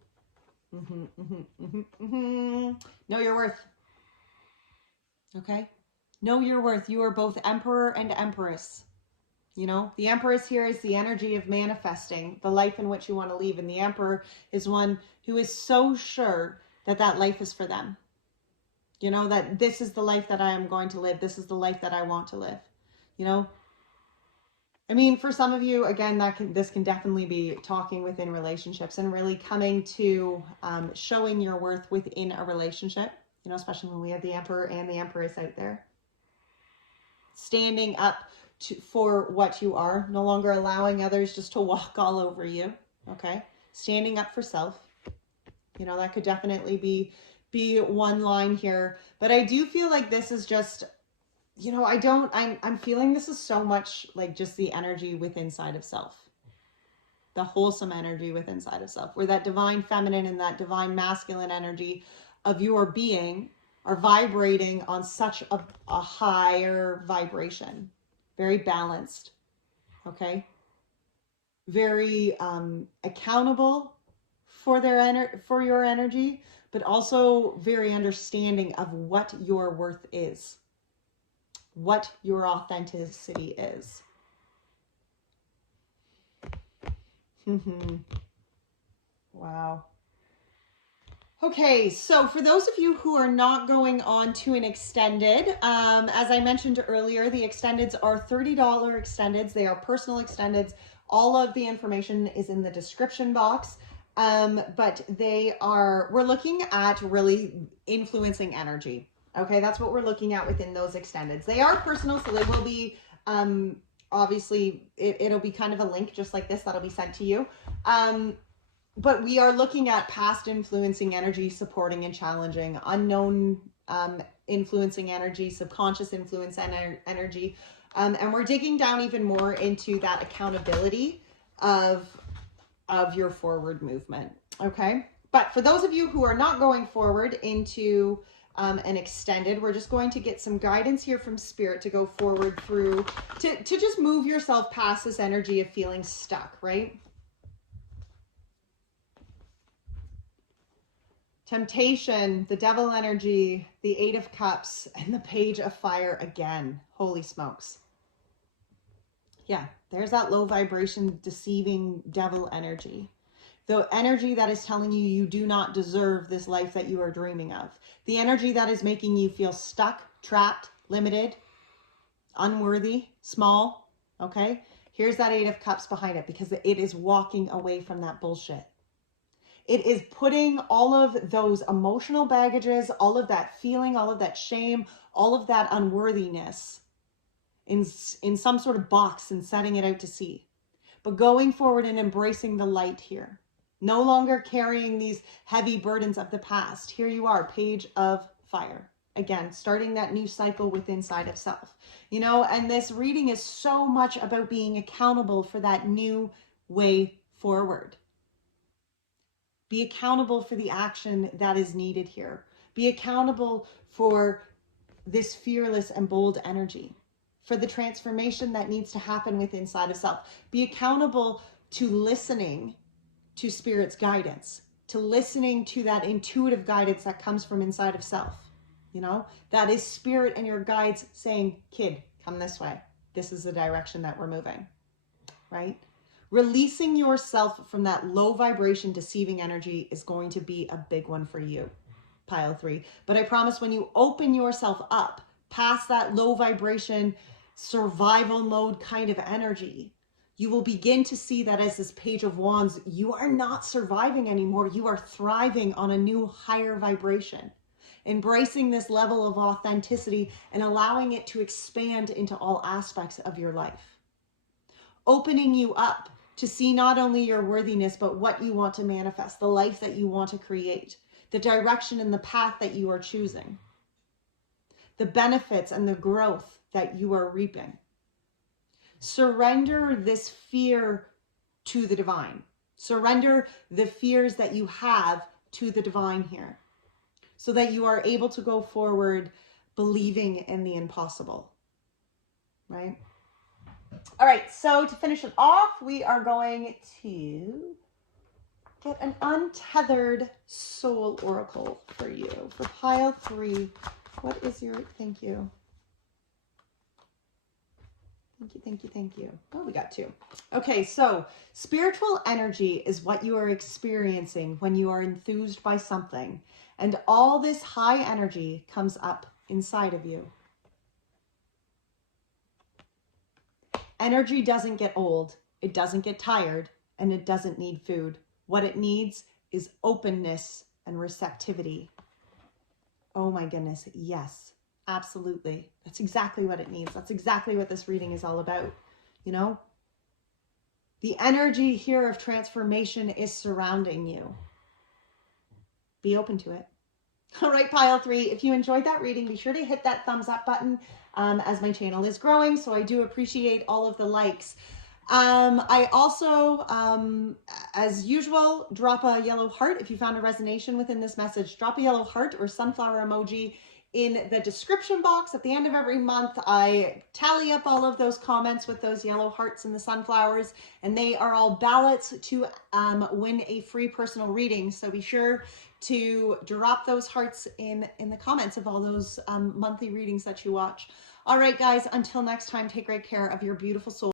your worth. Okay? Know your worth. You are both Emperor and Empress. The Empress here is the energy of manifesting the life in which you want to live. And the Emperor is one who is so sure that that life is for them. That this is the life that I am going to live. This is the life that I want to live. For some of you, again, this can definitely be talking within relationships and really coming to showing your worth within a relationship, especially when we have the Emperor and the Empress out there. Standing up for what you are, no longer allowing others just to walk all over you, okay? Standing up for self. That could definitely be one line here. But I do feel like this is just, I'm feeling this is so much like just the energy within inside of self. The wholesome energy within inside of self, where that divine feminine and that divine masculine energy of your being are vibrating on such a higher vibration. Very balanced, okay? Very accountable for your energy, but also very understanding of what your worth is, what your authenticity is. Wow. Okay, so for those of you who are not going on to an extended, as I mentioned earlier, the extendeds are $30 extendeds. They are personal extendeds. All of the information is in the description box. But we're looking at really influencing energy. Okay, that's what we're looking at within those extendeds. They are personal, so they will be, obviously, it'll be kind of a link just like this that'll be sent to you. But we are looking at past influencing energy, supporting and challenging, unknown influencing energy, subconscious influence energy. And we're digging down even more into that accountability of your forward movement. Okay. But for those of you who are not going forward into an extended, we're just going to get some guidance here from Spirit to go forward through, to just move yourself past this energy of feeling stuck, right? Temptation, the devil energy, the 8 of Cups, and the Page of Fire again. Holy smokes. Yeah, there's that low vibration, deceiving devil energy. The energy that is telling you you do not deserve this life that you are dreaming of. The energy that is making you feel stuck, trapped, limited, unworthy, small. Okay? Here's that 8 of Cups behind it, because it is walking away from that bullshit. It is putting all of those emotional baggages, all of that feeling, all of that shame, all of that unworthiness in some sort of box and setting it out to sea. But going forward and embracing the light here. No longer carrying these heavy burdens of the past. Here you are, Page of Fire. Again, starting that new cycle within inside of self. You know, and this reading is so much about being accountable for that new way forward. Be accountable for the action that is needed here. Be accountable for this fearless and bold energy, for the transformation that needs to happen within inside of self. Be accountable to listening to Spirit's guidance, to listening to that intuitive guidance that comes from inside of self. You know, that is Spirit and your guides saying, kid, come this way. This is the direction that we're moving, right? Releasing yourself from that low vibration, deceiving energy is going to be a big one for you, pile 3. But I promise when you open yourself up past that low vibration, survival mode kind of energy, you will begin to see that as this Page of Wands, you are not surviving anymore. You are thriving on a new higher vibration, embracing this level of authenticity and allowing it to expand into all aspects of your life, opening you up to see not only your worthiness, but what you want to manifest, the life that you want to create, the direction and the path that you are choosing, the benefits and the growth that you are reaping. Surrender this fear to the divine. Surrender the fears that you have to the divine here, so that you are able to go forward believing in the impossible, right? All right, so to finish it off, we are going to get an untethered soul oracle for you. For pile 3, what is your, thank you. Thank you. Oh, we got 2. Okay, so spiritual energy is what you are experiencing when you are enthused by something. And all this high energy comes up inside of you. Energy doesn't get old, it doesn't get tired, and it doesn't need food. What it needs is openness and receptivity. Oh my goodness, yes, absolutely. That's exactly what it needs. That's exactly what this reading is all about, you know? The energy here of transformation is surrounding you. Be open to it. All right, pile 3, if you enjoyed that reading, be sure to hit that thumbs up button as my channel is growing. So I do appreciate all of the likes. I also, as usual, drop a yellow heart. If you found a resonation within this message, drop a yellow heart or sunflower emoji in the description box. At the end of every month, I tally up all of those comments with those yellow hearts and the sunflowers, and they are all ballots to win a free personal reading. So be sure to drop those hearts in the comments of all those monthly readings that you watch. All right, guys, until next time, take great care of your beautiful soul.